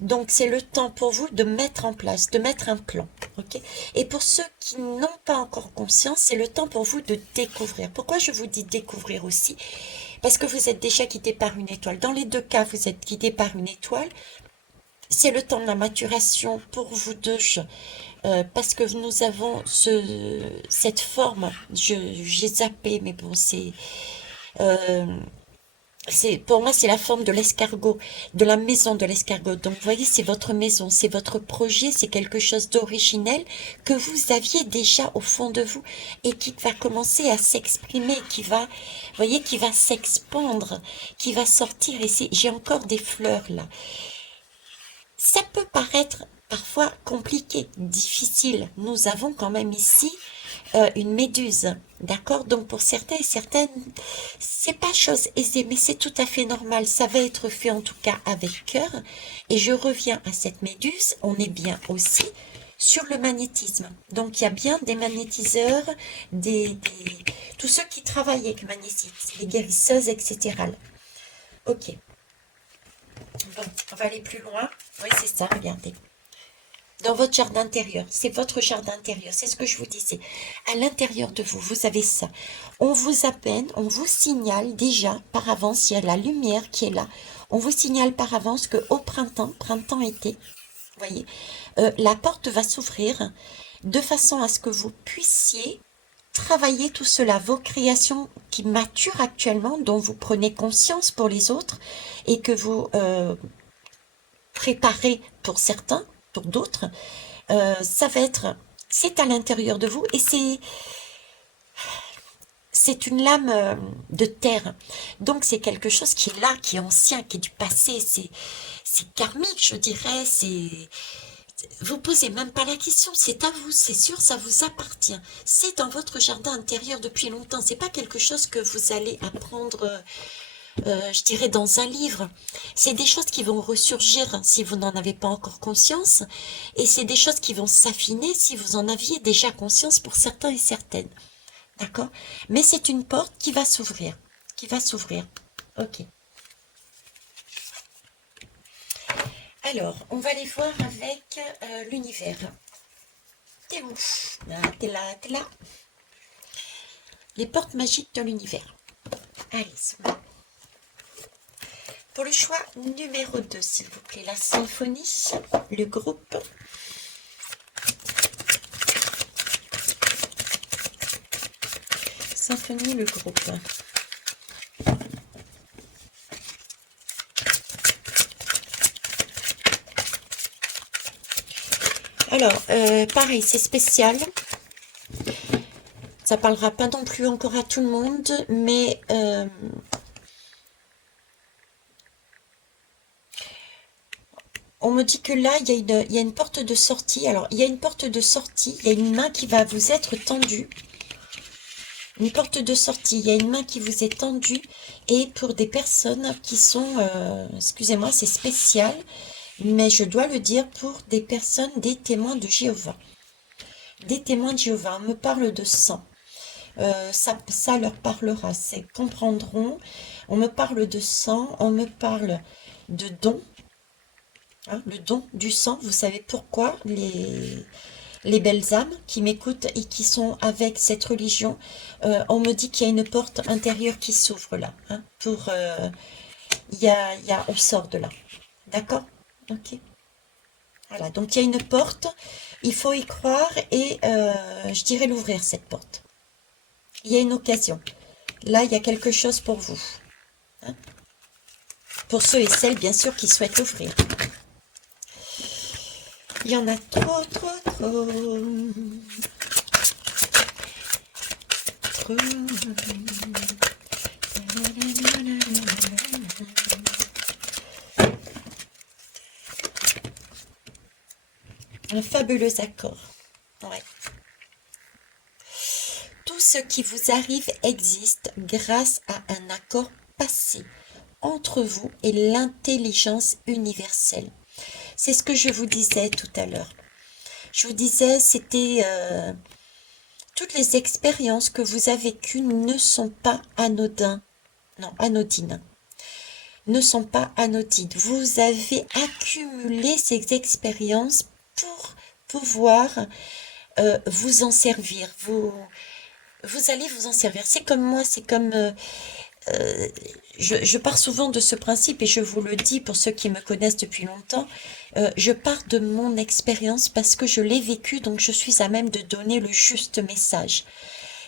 Donc, c'est le temps pour vous de mettre en place, de mettre un plan. Ok. Et pour ceux qui n'ont pas encore conscience, c'est le temps pour vous de découvrir. Pourquoi je vous dis découvrir aussi? Parce que vous êtes déjà guidé par une étoile. Dans les deux cas, vous êtes guidé par une étoile. C'est le temps de la maturation pour vous deux, parce que nous avons cette forme. J'ai zappé, mais bon, pour moi, c'est la forme de l'escargot, de la maison de l'escargot. Donc, vous voyez, c'est votre maison, c'est votre projet, c'est quelque chose d'originel que vous aviez déjà au fond de vous et qui va commencer à s'exprimer, vous voyez, qui va s'expandre, qui va sortir. Et j'ai encore des fleurs là. Ça peut paraître parfois compliqué, difficile. Nous avons quand même ici une méduse, d'accord? Donc pour certains et certaines, c'est pas chose aisée, mais c'est tout à fait normal. Ça va être fait en tout cas avec cœur. Et je reviens à cette méduse. On est bien aussi sur le magnétisme. Donc, il y a bien des magnétiseurs, tous ceux qui travaillent avec magnétisme, les guérisseuses, etc. Ok. Bon, on va aller plus loin. Oui, c'est ça, regardez. Dans votre jardin intérieur, c'est votre jardin intérieur, c'est ce que je vous disais. À l'intérieur de vous, vous avez ça. On vous appelle, on vous signale déjà par avance, il y a la lumière qui est là. On vous signale par avance qu'au printemps-été, voyez, la porte va s'ouvrir de façon à ce que vous puissiez travailler tout cela, vos créations qui maturent actuellement, dont vous prenez conscience pour les autres et que vous préparez pour certains, pour d'autres. Ça va être, c'est à l'intérieur de vous et c'est une lame de terre. Donc c'est quelque chose qui est là, qui est ancien, qui est du passé, c'est karmique, je dirais, vous posez même pas la question, c'est à vous, c'est sûr, ça vous appartient. C'est dans votre jardin intérieur depuis longtemps, c'est pas quelque chose que vous allez apprendre, je dirais, dans un livre. C'est des choses qui vont ressurgir si vous n'en avez pas encore conscience, et c'est des choses qui vont s'affiner si vous en aviez déjà conscience pour certains et certaines. D'accord? Mais c'est une porte qui va s'ouvrir, Ok. Alors, on va aller voir avec l'univers. T'es où? Ah, t'es là. Les portes magiques de l'univers. Allez, pour le choix numéro 2, s'il vous plaît, la symphonie, le groupe. Symphonie, le groupe. Alors, pareil, c'est spécial. Ça parlera pas non plus encore à tout le monde, mais on me dit que là, il y a une porte de sortie. Alors, il y a une porte de sortie, il y a une main qui va vous être tendue. Une porte de sortie, il y a une main qui vous est tendue. Et pour des personnes qui sont, excusez-moi, c'est spécial, mais je dois le dire, pour des personnes, des témoins de Jéhovah. Des témoins de Jéhovah, on me parle de sang. Ça leur parlera, c'est comprendront. On me parle de sang, on me parle de don. Hein, le don du sang, vous savez pourquoi les belles âmes qui m'écoutent et qui sont avec cette religion, on me dit qu'il y a une porte intérieure qui s'ouvre là. Hein, on sort de là. D'accord? Ok. Voilà, donc il y a une porte, il faut y croire et je dirais l'ouvrir cette porte. Il y a une occasion. Là, il y a quelque chose pour vous. Hein? Pour ceux et celles, bien sûr, qui souhaitent l'ouvrir. Il y en a trop. Un fabuleux accord. Ouais. Tout ce qui vous arrive existe grâce à un accord passé entre vous et l'intelligence universelle. C'est ce que je vous disais tout à l'heure. Je vous disais, c'était toutes les expériences que vous avez vécues ne sont pas anodines. Ne sont pas anodines. Vous avez accumulé ces expériences pour pouvoir vous en servir. Vous allez vous en servir. C'est comme moi, c'est comme... je pars souvent de ce principe et je vous le dis pour ceux qui me connaissent depuis longtemps, je pars de mon expérience parce que je l'ai vécu, donc je suis à même de donner le juste message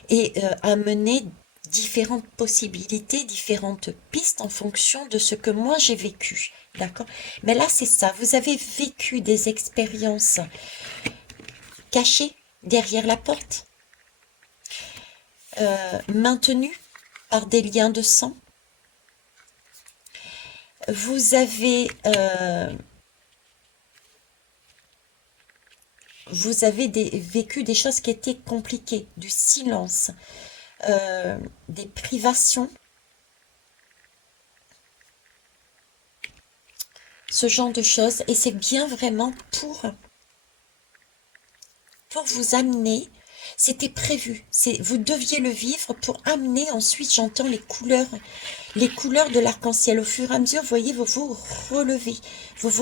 et amener différentes possibilités, différentes pistes en fonction de ce que moi j'ai vécu, d'accord? Mais là c'est ça, vous avez vécu des expériences cachées derrière la porte, maintenues par des liens de sang. Vous avez vécu des choses qui étaient compliquées, du silence, des privations, ce genre de choses. Et c'est bien vraiment pour pour vous amener, c'était prévu, vous deviez le vivre pour amener ensuite, j'entends les couleurs de l'arc-en-ciel. Au fur et à mesure, vous voyez, vous vous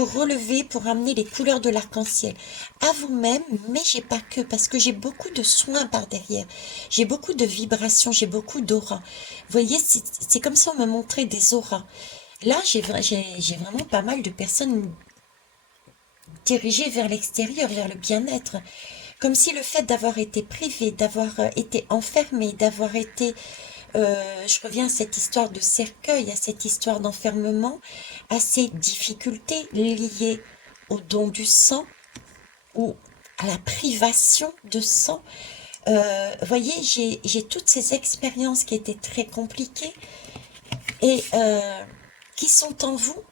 relevez pour amener les couleurs de l'arc-en-ciel à vous-même, mais j'ai pas que, parce que j'ai beaucoup de soins par derrière, j'ai beaucoup de vibrations, j'ai beaucoup d'aura. Vous voyez, c'est comme si on me montrait des auras. Là, j'ai vraiment pas mal de personnes dirigées vers l'extérieur, vers le bien-être. Comme si le fait d'avoir été privé, d'avoir été enfermé, d'avoir été... je reviens à cette histoire de cercueil, à cette histoire d'enfermement, à ces difficultés liées au don du sang ou à la privation de sang. Voyez, j'ai toutes ces expériences qui étaient très compliquées et qui sont en vous.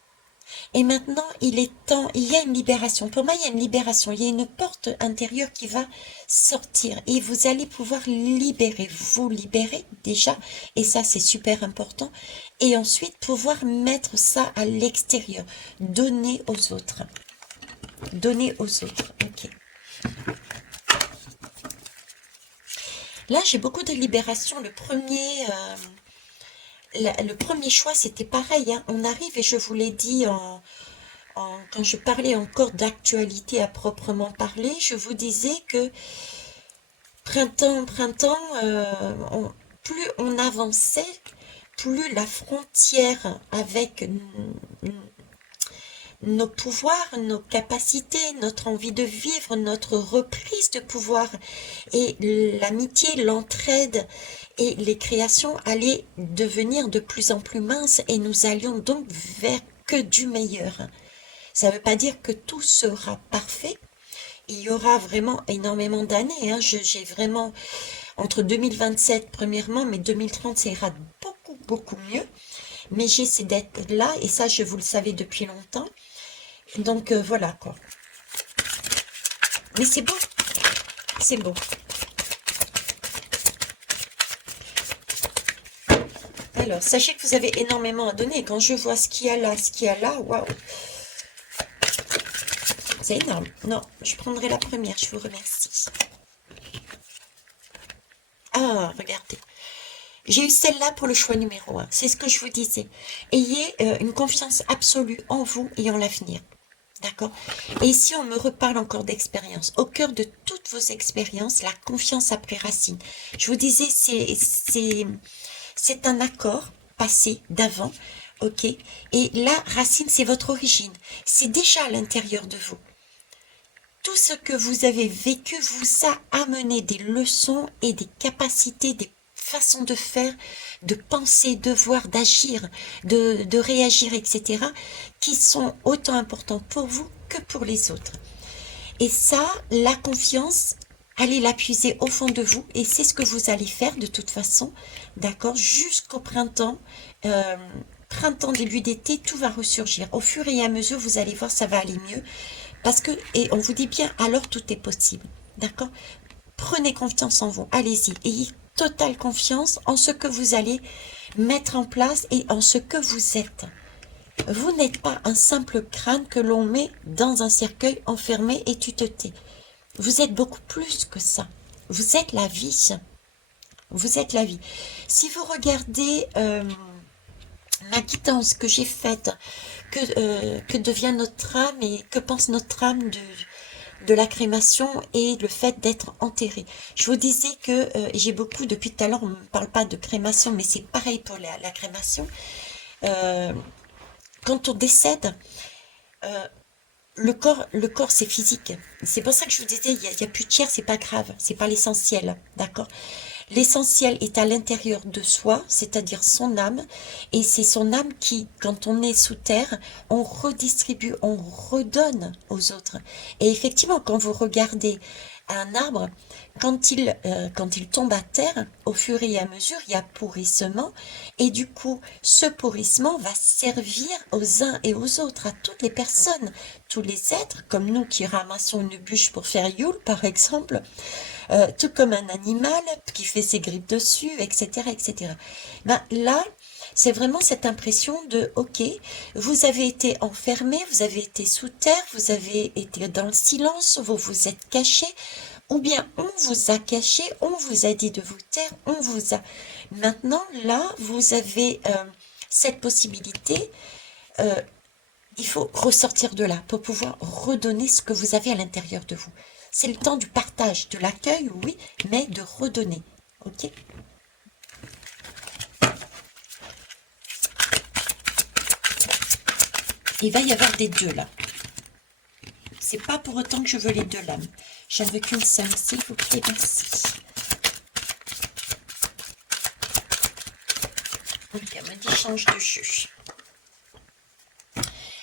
Et maintenant, il est temps, il y a une libération. Pour moi, il y a une libération. Il y a une porte intérieure qui va sortir et vous allez pouvoir vous libérer déjà. Et ça, c'est super important. Et ensuite, pouvoir mettre ça à l'extérieur. Donner aux autres. Donner aux autres. Ok. Là, j'ai beaucoup de libération. Le premier choix, c'était pareil, hein. On arrive, et je vous l'ai dit quand je parlais encore d'actualité à proprement parler, je vous disais que printemps, plus on avançait, plus la frontière avec nos pouvoirs, nos capacités, notre envie de vivre, notre reprise de pouvoir et l'amitié, l'entraide et les créations allaient devenir de plus en plus minces et nous allions donc vers que du meilleur. Ça ne veut pas dire que tout sera parfait. Il y aura vraiment énormément d'années. Hein. J'ai vraiment, entre 2027 premièrement, mais 2030, ça ira beaucoup, beaucoup mieux. Mais j'essaie d'être là, et ça, je vous le savais depuis longtemps. Donc, voilà, quoi. Mais c'est beau. C'est beau. Alors, sachez que vous avez énormément à donner. Quand je vois ce qu'il y a là, waouh. C'est énorme. Non, je prendrai la première, je vous remercie. Ah, regardez. J'ai eu celle-là pour le choix numéro 1. C'est ce que je vous disais. Ayez une confiance absolue en vous et en l'avenir. D'accord? Et ici, on me reparle encore d'expérience. Au cœur de toutes vos expériences, la confiance après racine. Je vous disais, c'est un accord passé d'avant. Ok? Et la racine, c'est votre origine. C'est déjà à l'intérieur de vous. Tout ce que vous avez vécu vous a amené des leçons et des capacités, des façons de faire, de penser, de voir, d'agir, de réagir, etc., qui sont autant importants pour vous que pour les autres. Et ça, la confiance, allez l'appuyer au fond de vous, et c'est ce que vous allez faire de toute façon, d'accord, jusqu'au printemps, début d'été, tout va ressurgir. Au fur et à mesure, vous allez voir, ça va aller mieux. Parce que, et on vous dit bien, alors tout est possible. D'accord? Prenez confiance en vous. Allez-y. Ayez totale confiance en ce que vous allez mettre en place et en ce que vous êtes. Vous n'êtes pas un simple crâne que l'on met dans un cercueil enfermé et tu te tais. Vous êtes beaucoup plus que ça. Vous êtes la vie. Vous êtes la vie. Si vous regardez ma guidance que j'ai faite, que devient notre âme et que pense notre âme de la crémation et le fait d'être enterré. Je vous disais que j'ai beaucoup, depuis tout à l'heure, on ne parle pas de crémation, mais c'est pareil pour la crémation. Quand on décède, le corps c'est physique. C'est pour ça que je vous disais, il y a plus de chair, c'est pas grave, c'est pas l'essentiel, d'accord? L'essentiel est à l'intérieur de soi, c'est-à-dire son âme, et c'est son âme qui, quand on est sous terre, on redistribue, on redonne aux autres. Et effectivement, quand vous regardez un arbre, quand il tombe à terre, au fur et à mesure, il y a pourrissement, et du coup, ce pourrissement va servir aux uns et aux autres, à toutes les personnes, tous les êtres, comme nous qui ramassons une bûche pour faire Yule, par exemple, tout comme un animal qui fait ses grippes dessus, etc., etc. Ben, là, c'est vraiment cette impression de, ok, vous avez été enfermé, vous avez été sous terre, vous avez été dans le silence, vous vous êtes caché, ou bien on vous a caché, on vous a dit de vous taire, on vous a... Maintenant, là, vous avez cette possibilité, il faut ressortir de là pour pouvoir redonner ce que vous avez à l'intérieur de vous. C'est le temps du partage, de l'accueil, oui, mais de redonner, ok? Il va y avoir des deux là. C'est pas pour autant que je veux les deux lames. J'en veux qu'une seule, s'il vous plaît, merci. Ok, elle m'a dit change de jeu.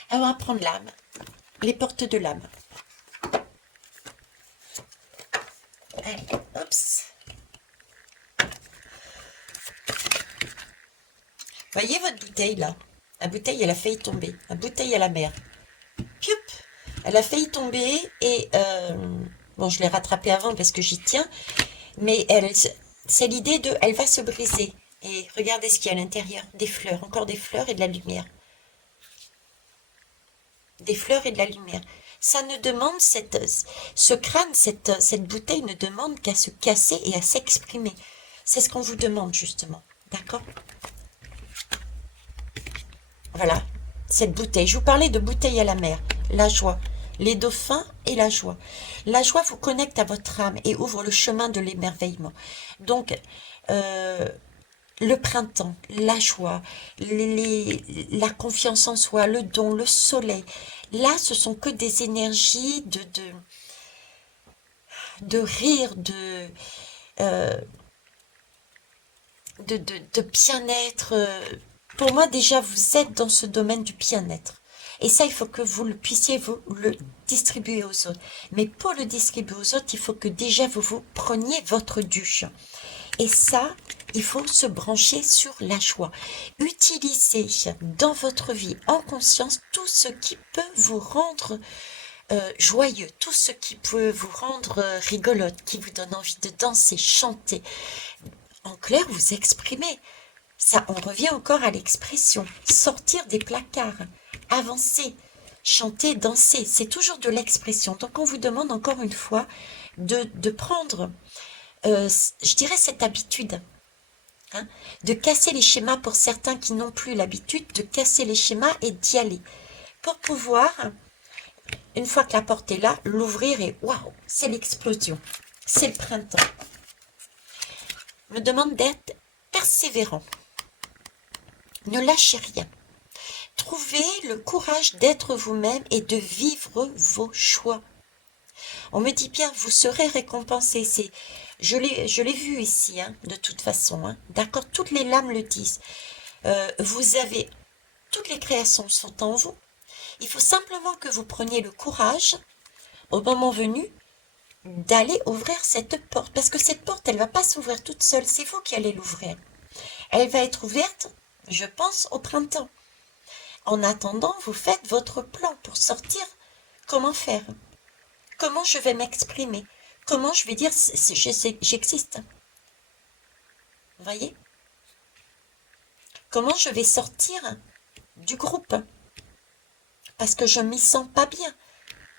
Alors, on va prendre l'âme. Les portes de l'âme. Allez, oups. Voyez votre bouteille là. La bouteille, elle a failli tomber. La bouteille à la mer. Pioup. Elle a failli tomber et... bon, je l'ai rattrapée avant parce que j'y tiens. Mais c'est l'idée de... Elle va se briser. Et regardez ce qu'il y a à l'intérieur. Des fleurs. Encore des fleurs et de la lumière. Des fleurs et de la lumière. Ça ne demande... Ce crâne, cette bouteille ne demande qu'à se casser et à s'exprimer. C'est ce qu'on vous demande justement. D'accord ? Voilà, cette bouteille. Je vous parlais de bouteille à la mer, la joie, les dauphins et la joie. La joie vous connecte à votre âme et ouvre le chemin de l'émerveillement. Donc, le printemps, la joie, la confiance en soi, le don, le soleil. Là, ce sont que des énergies de rire, de bien-être. Pour moi, déjà, vous êtes dans ce domaine du bien-être. Et ça, il faut que vous puissiez vous le distribuer aux autres. Mais pour le distribuer aux autres, il faut que déjà vous preniez votre dû. Et ça, il faut se brancher sur la joie. Utilisez dans votre vie en conscience tout ce qui peut vous rendre joyeux, tout ce qui peut vous rendre rigolote, qui vous donne envie de danser, chanter. En clair, vous exprimer. Ça, on revient encore à l'expression. Sortir des placards, avancer, chanter, danser, c'est toujours de l'expression. Donc on vous demande encore une fois de prendre, je dirais, cette habitude, hein, de casser les schémas pour certains qui n'ont plus l'habitude, de casser les schémas et d'y aller. Pour pouvoir, une fois que la porte est là, l'ouvrir et waouh, c'est l'explosion, c'est le printemps. On me demande d'être persévérant. Ne lâchez rien. Trouvez le courage d'être vous-même et de vivre vos choix. On me dit bien, vous serez récompensé. Je l'ai vu ici, hein, de toute façon. Hein. D'accord, toutes les lames le disent. Vous avez, toutes les créations sont en vous. Il faut simplement que vous preniez le courage, au moment venu, d'aller ouvrir cette porte. Parce que cette porte, elle ne va pas s'ouvrir toute seule. C'est vous qui allez l'ouvrir. Elle va être ouverte, je pense, au printemps. En attendant, vous faites votre plan pour sortir. Comment faire? Comment je vais m'exprimer? Comment je vais dire j'existe? Vous voyez? Comment je vais sortir du groupe? Parce que je ne m'y sens pas bien.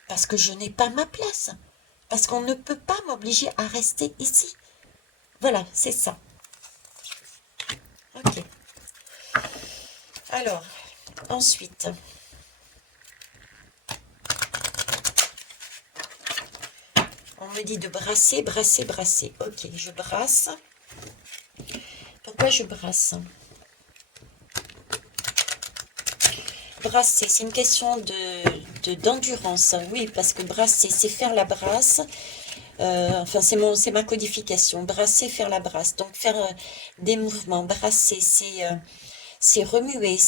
Parce que je n'ai pas ma place. Parce qu'on ne peut pas m'obliger à rester ici. Voilà, c'est ça. Ok. Alors, ensuite, on me dit de brasser, brasser, brasser. Ok, je brasse. Pourquoi je brasse? Brasser, c'est une question d'endurance. Oui, parce que brasser, c'est faire la brasse. Enfin, c'est ma codification. Brasser, faire la brasse. Donc, faire des mouvements. Brasser, c'est remuer,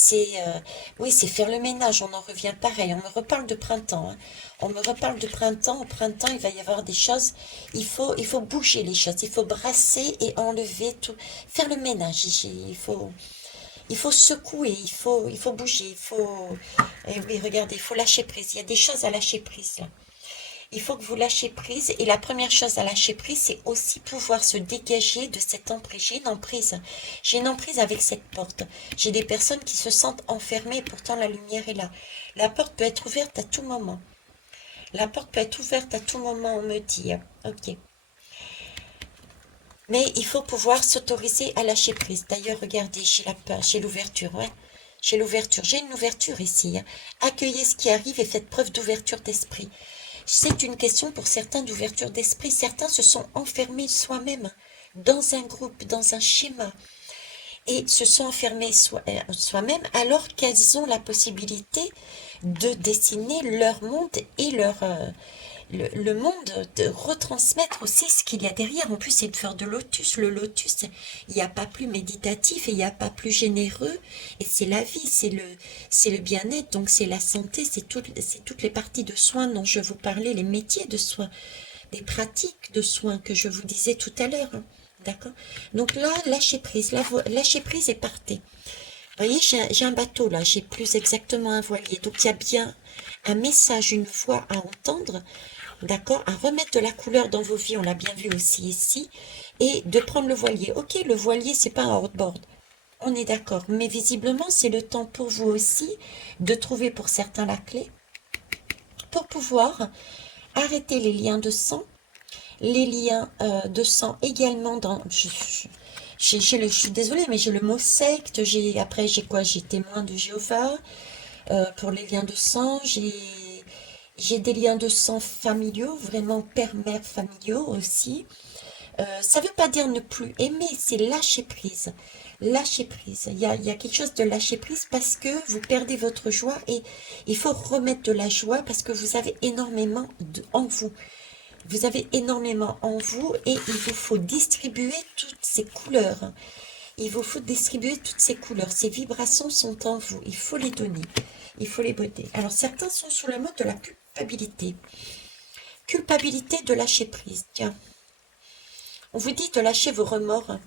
oui, c'est faire le ménage, on en revient pareil, on me reparle de printemps, hein. On me reparle de printemps, au printemps il va y avoir des choses, il faut bouger les choses, il faut brasser et enlever tout, faire le ménage, il faut secouer, il faut bouger, et oui, regardez, il faut lâcher prise, il y a des choses à lâcher prise là. Il faut que vous lâchez prise. Et la première chose à lâcher prise, c'est aussi pouvoir se dégager de cette emprise. J'ai une emprise. J'ai une emprise avec cette porte. J'ai des personnes qui se sentent enfermées et pourtant la lumière est là. La porte peut être ouverte à tout moment. La porte peut être ouverte à tout moment, on me dit. Ok. Mais il faut pouvoir s'autoriser à lâcher prise. D'ailleurs, regardez, j'ai l'ouverture, ouais. J'ai l'ouverture. J'ai une ouverture ici. Accueillez ce qui arrive et faites preuve d'ouverture d'esprit. C'est une question pour certains d'ouverture d'esprit. Certains se sont enfermés soi-même dans un groupe, dans un schéma, et se sont enfermés soi-même alors qu'elles ont la possibilité de dessiner leur monde et le monde, de retransmettre aussi ce qu'il y a derrière. En plus, c'est une fleur de lotus. Le lotus, il n'y a pas plus méditatif et il n'y a pas plus généreux. Et c'est la vie, c'est le bien-être, donc c'est la santé, c'est toutes les parties de soins dont je vous parlais, les métiers de soins, des pratiques de soins que je vous disais tout à l'heure. D'accord? Donc là, lâchez prise et partez. Vous voyez, j'ai un bateau là, j'ai plus exactement un voilier. Donc il y a bien un message, une voix à entendre, d'accord, à remettre de la couleur dans vos vies, on l'a bien vu aussi ici, et de prendre le voilier. Ok, le voilier, c'est pas un outboard, on est d'accord, mais visiblement, c'est le temps pour vous aussi de trouver pour certains la clé pour pouvoir arrêter les liens de sang, les liens de sang également dans... je suis désolée, mais j'ai le mot secte, après j'ai quoi? J'ai témoin de Jéhovah, pour les liens de sang, j'ai des liens de sang familiaux, vraiment père-mère familiaux aussi. Ça ne veut pas dire ne plus aimer, c'est lâcher prise. Lâcher prise. Il y a quelque chose de lâcher prise parce que vous perdez votre joie et il faut remettre de la joie parce que vous avez énormément en vous. Vous avez énormément en vous et il vous faut distribuer toutes ces couleurs. Il vous faut distribuer toutes ces couleurs. Ces vibrations sont en vous. Il faut les donner. Il faut les botter. Alors, certains sont sur le mode de la culpabilité. Culpabilité de lâcher prise. Tiens, on vous dit de lâcher vos remords.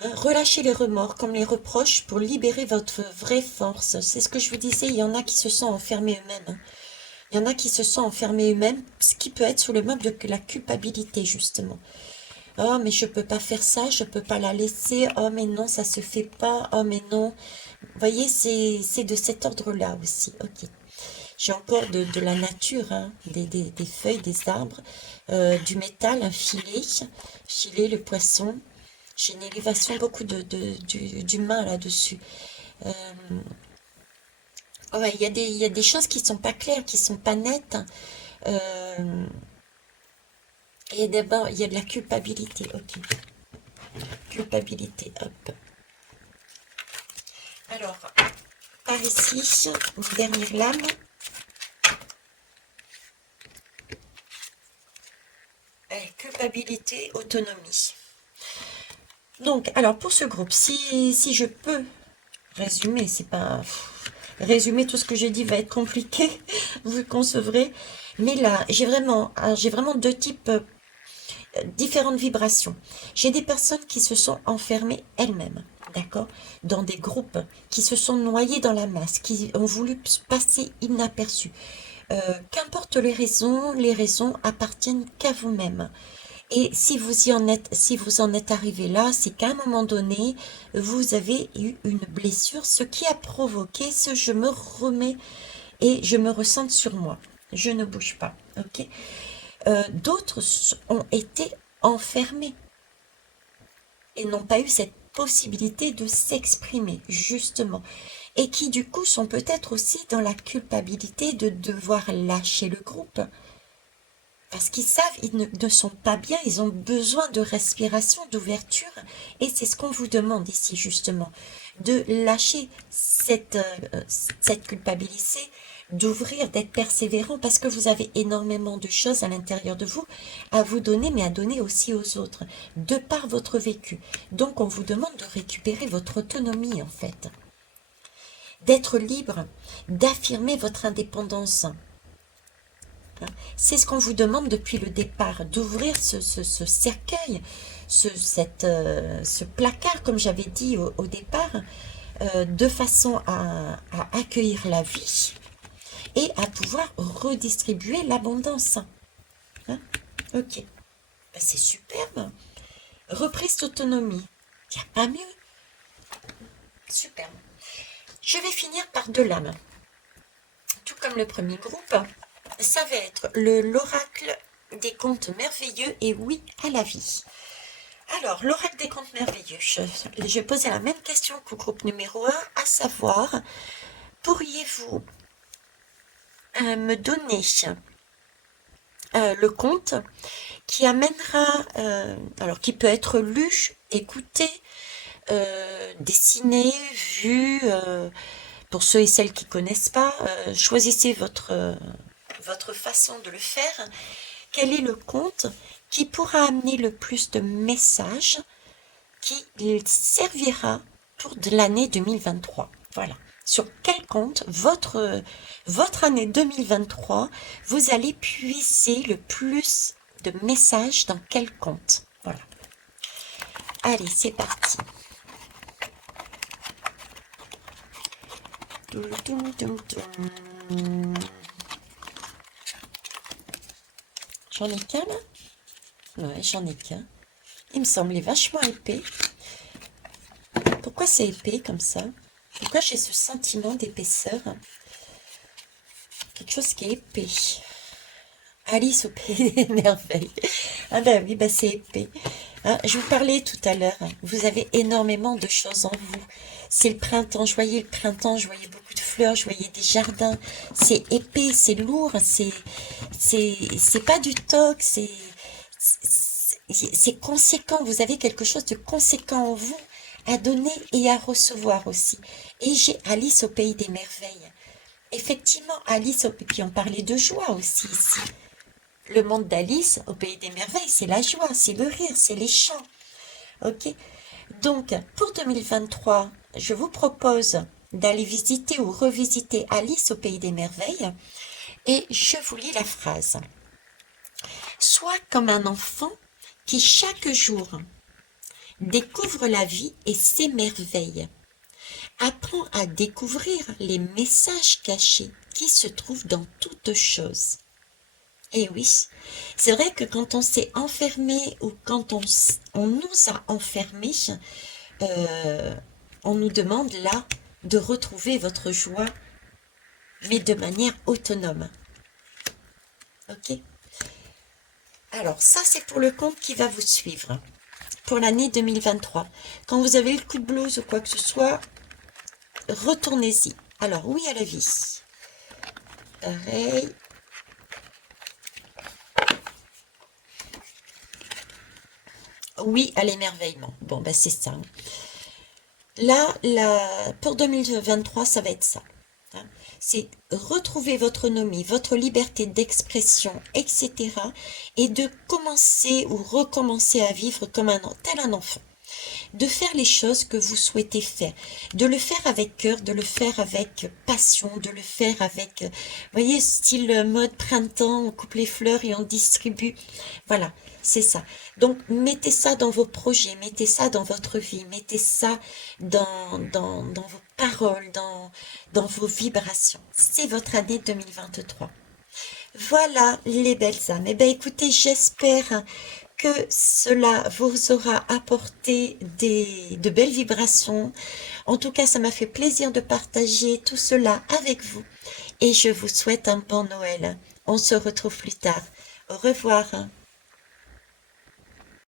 Relâchez les remords comme les reproches pour libérer votre vraie force. C'est ce que je vous disais. Il y en a qui se sont enfermés eux-mêmes. Il y en a qui se sont enfermés eux-mêmes, ce qui peut être sous le mode de la culpabilité, justement. Oh, mais je peux pas faire ça, je peux pas la laisser. Oh, mais non, ça se fait pas. Oh, mais non. Vous voyez, c'est de cet ordre-là aussi. Ok. J'ai encore de la nature, hein, des feuilles, des arbres, du métal, un filet, le poisson. J'ai une élévation, beaucoup d'humains là-dessus. Euh, ouais, il y a des choses qui sont pas claires, qui sont pas nettes. Euh, et d'abord, il y a de la culpabilité. Ok. Culpabilité, hop. Alors, par ici, une dernière lame. Culpabilité, autonomie. Donc, alors pour ce groupe, si je peux résumer, c'est pas... Résumer tout ce que j'ai dit va être compliqué, vous le concevrez. Mais là, j'ai vraiment deux types, différentes vibrations. J'ai des personnes qui se sont enfermées elles-mêmes, d'accord, dans des groupes, qui se sont noyées dans la masse, qui ont voulu passer inaperçues. Qu'importe les raisons appartiennent qu'à vous-même. Et si vous en êtes arrivé là, c'est qu'à un moment donné, vous avez eu une blessure, ce qui a provoqué ce je me remets et je me ressens sur moi. Je ne bouge pas, ok? D'autres ont été enfermés et n'ont pas eu cette possibilité de s'exprimer, justement. Et qui, du coup, sont peut-être aussi dans la culpabilité de devoir lâcher le groupe. Parce qu'ils savent, ils ne sont pas bien, ils ont besoin de respiration, d'ouverture. Et c'est ce qu'on vous demande ici, justement, de lâcher cette culpabilité, d'ouvrir, d'être persévérant, parce que vous avez énormément de choses à l'intérieur de vous à vous donner, mais à donner aussi aux autres, de par votre vécu. Donc, on vous demande de récupérer votre autonomie, en fait. D'être libre, d'affirmer votre indépendance. C'est ce qu'on vous demande depuis le départ, d'ouvrir ce cercueil, ce placard, comme j'avais dit au départ, de façon à accueillir la vie et à pouvoir redistribuer l'abondance. Hein? Ok, ben, c'est superbe. Reprise d'autonomie, il n'y a pas mieux. Superbe. Je vais finir par deux lames. Tout comme le premier groupe, ça va être l'oracle des contes merveilleux et oui à la vie. Alors, l'oracle des contes merveilleux, je vais poser la même question qu'au groupe numéro 1, à savoir, pourriez-vous me donner le conte qui amènera, alors qui peut être lu, écouté, dessiné, vu, pour ceux et celles qui ne connaissent pas, choisissez votre façon de le faire. Quel est le conte qui pourra amener le plus de messages qui servira pour de l'année 2023. Voilà. Sur quel conte votre année 2023, vous allez puiser le plus de messages dans quel conte. Voilà. Allez, c'est parti. J'en ai qu'un là? Ouais, j'en ai qu'un. Il me semblait vachement épais. Pourquoi c'est épais comme ça? Pourquoi j'ai ce sentiment d'épaisseur? Quelque chose qui est épais. Alice au pays des merveilles. Ah ben oui, ben c'est épais. Hein, je vous parlais tout à l'heure. Vous avez énormément de choses en vous. C'est le printemps. Je voyais le printemps. Je voyais beaucoup de fleurs. Je voyais des jardins. C'est épais. C'est lourd. C'est pas du toc. C'est conséquent. Vous avez quelque chose de conséquent en vous à donner et à recevoir aussi. Et j'ai Alice au pays des merveilles. Effectivement, Alice, puis on parlait de joie aussi ici. Le monde d'Alice au pays des merveilles, c'est la joie, c'est le rire, c'est les chants. Ok? Donc, pour 2023, je vous propose d'aller visiter ou revisiter Alice au pays des merveilles. Et je vous lis la phrase. Sois comme un enfant qui chaque jour découvre la vie et ses merveilles. Apprends à découvrir les messages cachés qui se trouvent dans toute chose. Et oui, c'est vrai que quand on s'est enfermé ou quand on nous a enfermés, on nous demande là de retrouver votre joie, mais de manière autonome. Ok? Alors ça, c'est pour le conte qui va vous suivre pour l'année 2023. Quand vous avez le coup de blues ou quoi que ce soit, retournez-y. Alors, oui à la vie. Pareil. Oui à l'émerveillement. Bon, ben c'est ça. Là, pour 2023, ça va être ça. Hein. C'est retrouver votre autonomie, votre liberté d'expression, etc. Et de commencer ou recommencer à vivre comme tel un enfant. De faire les choses que vous souhaitez faire, de le faire avec cœur, de le faire avec passion, de le faire avec, vous voyez, style mode printemps, on coupe les fleurs et on distribue. Voilà, c'est ça. Donc, mettez ça dans vos projets, mettez ça dans votre vie, mettez ça dans vos paroles, dans vos vibrations. C'est votre année 2023. Voilà, les belles âmes. Eh bien, écoutez, j'espère que cela vous aura apporté de belles vibrations. En tout cas, ça m'a fait plaisir de partager tout cela avec vous. Et je vous souhaite un bon Noël. On se retrouve plus tard. Au revoir.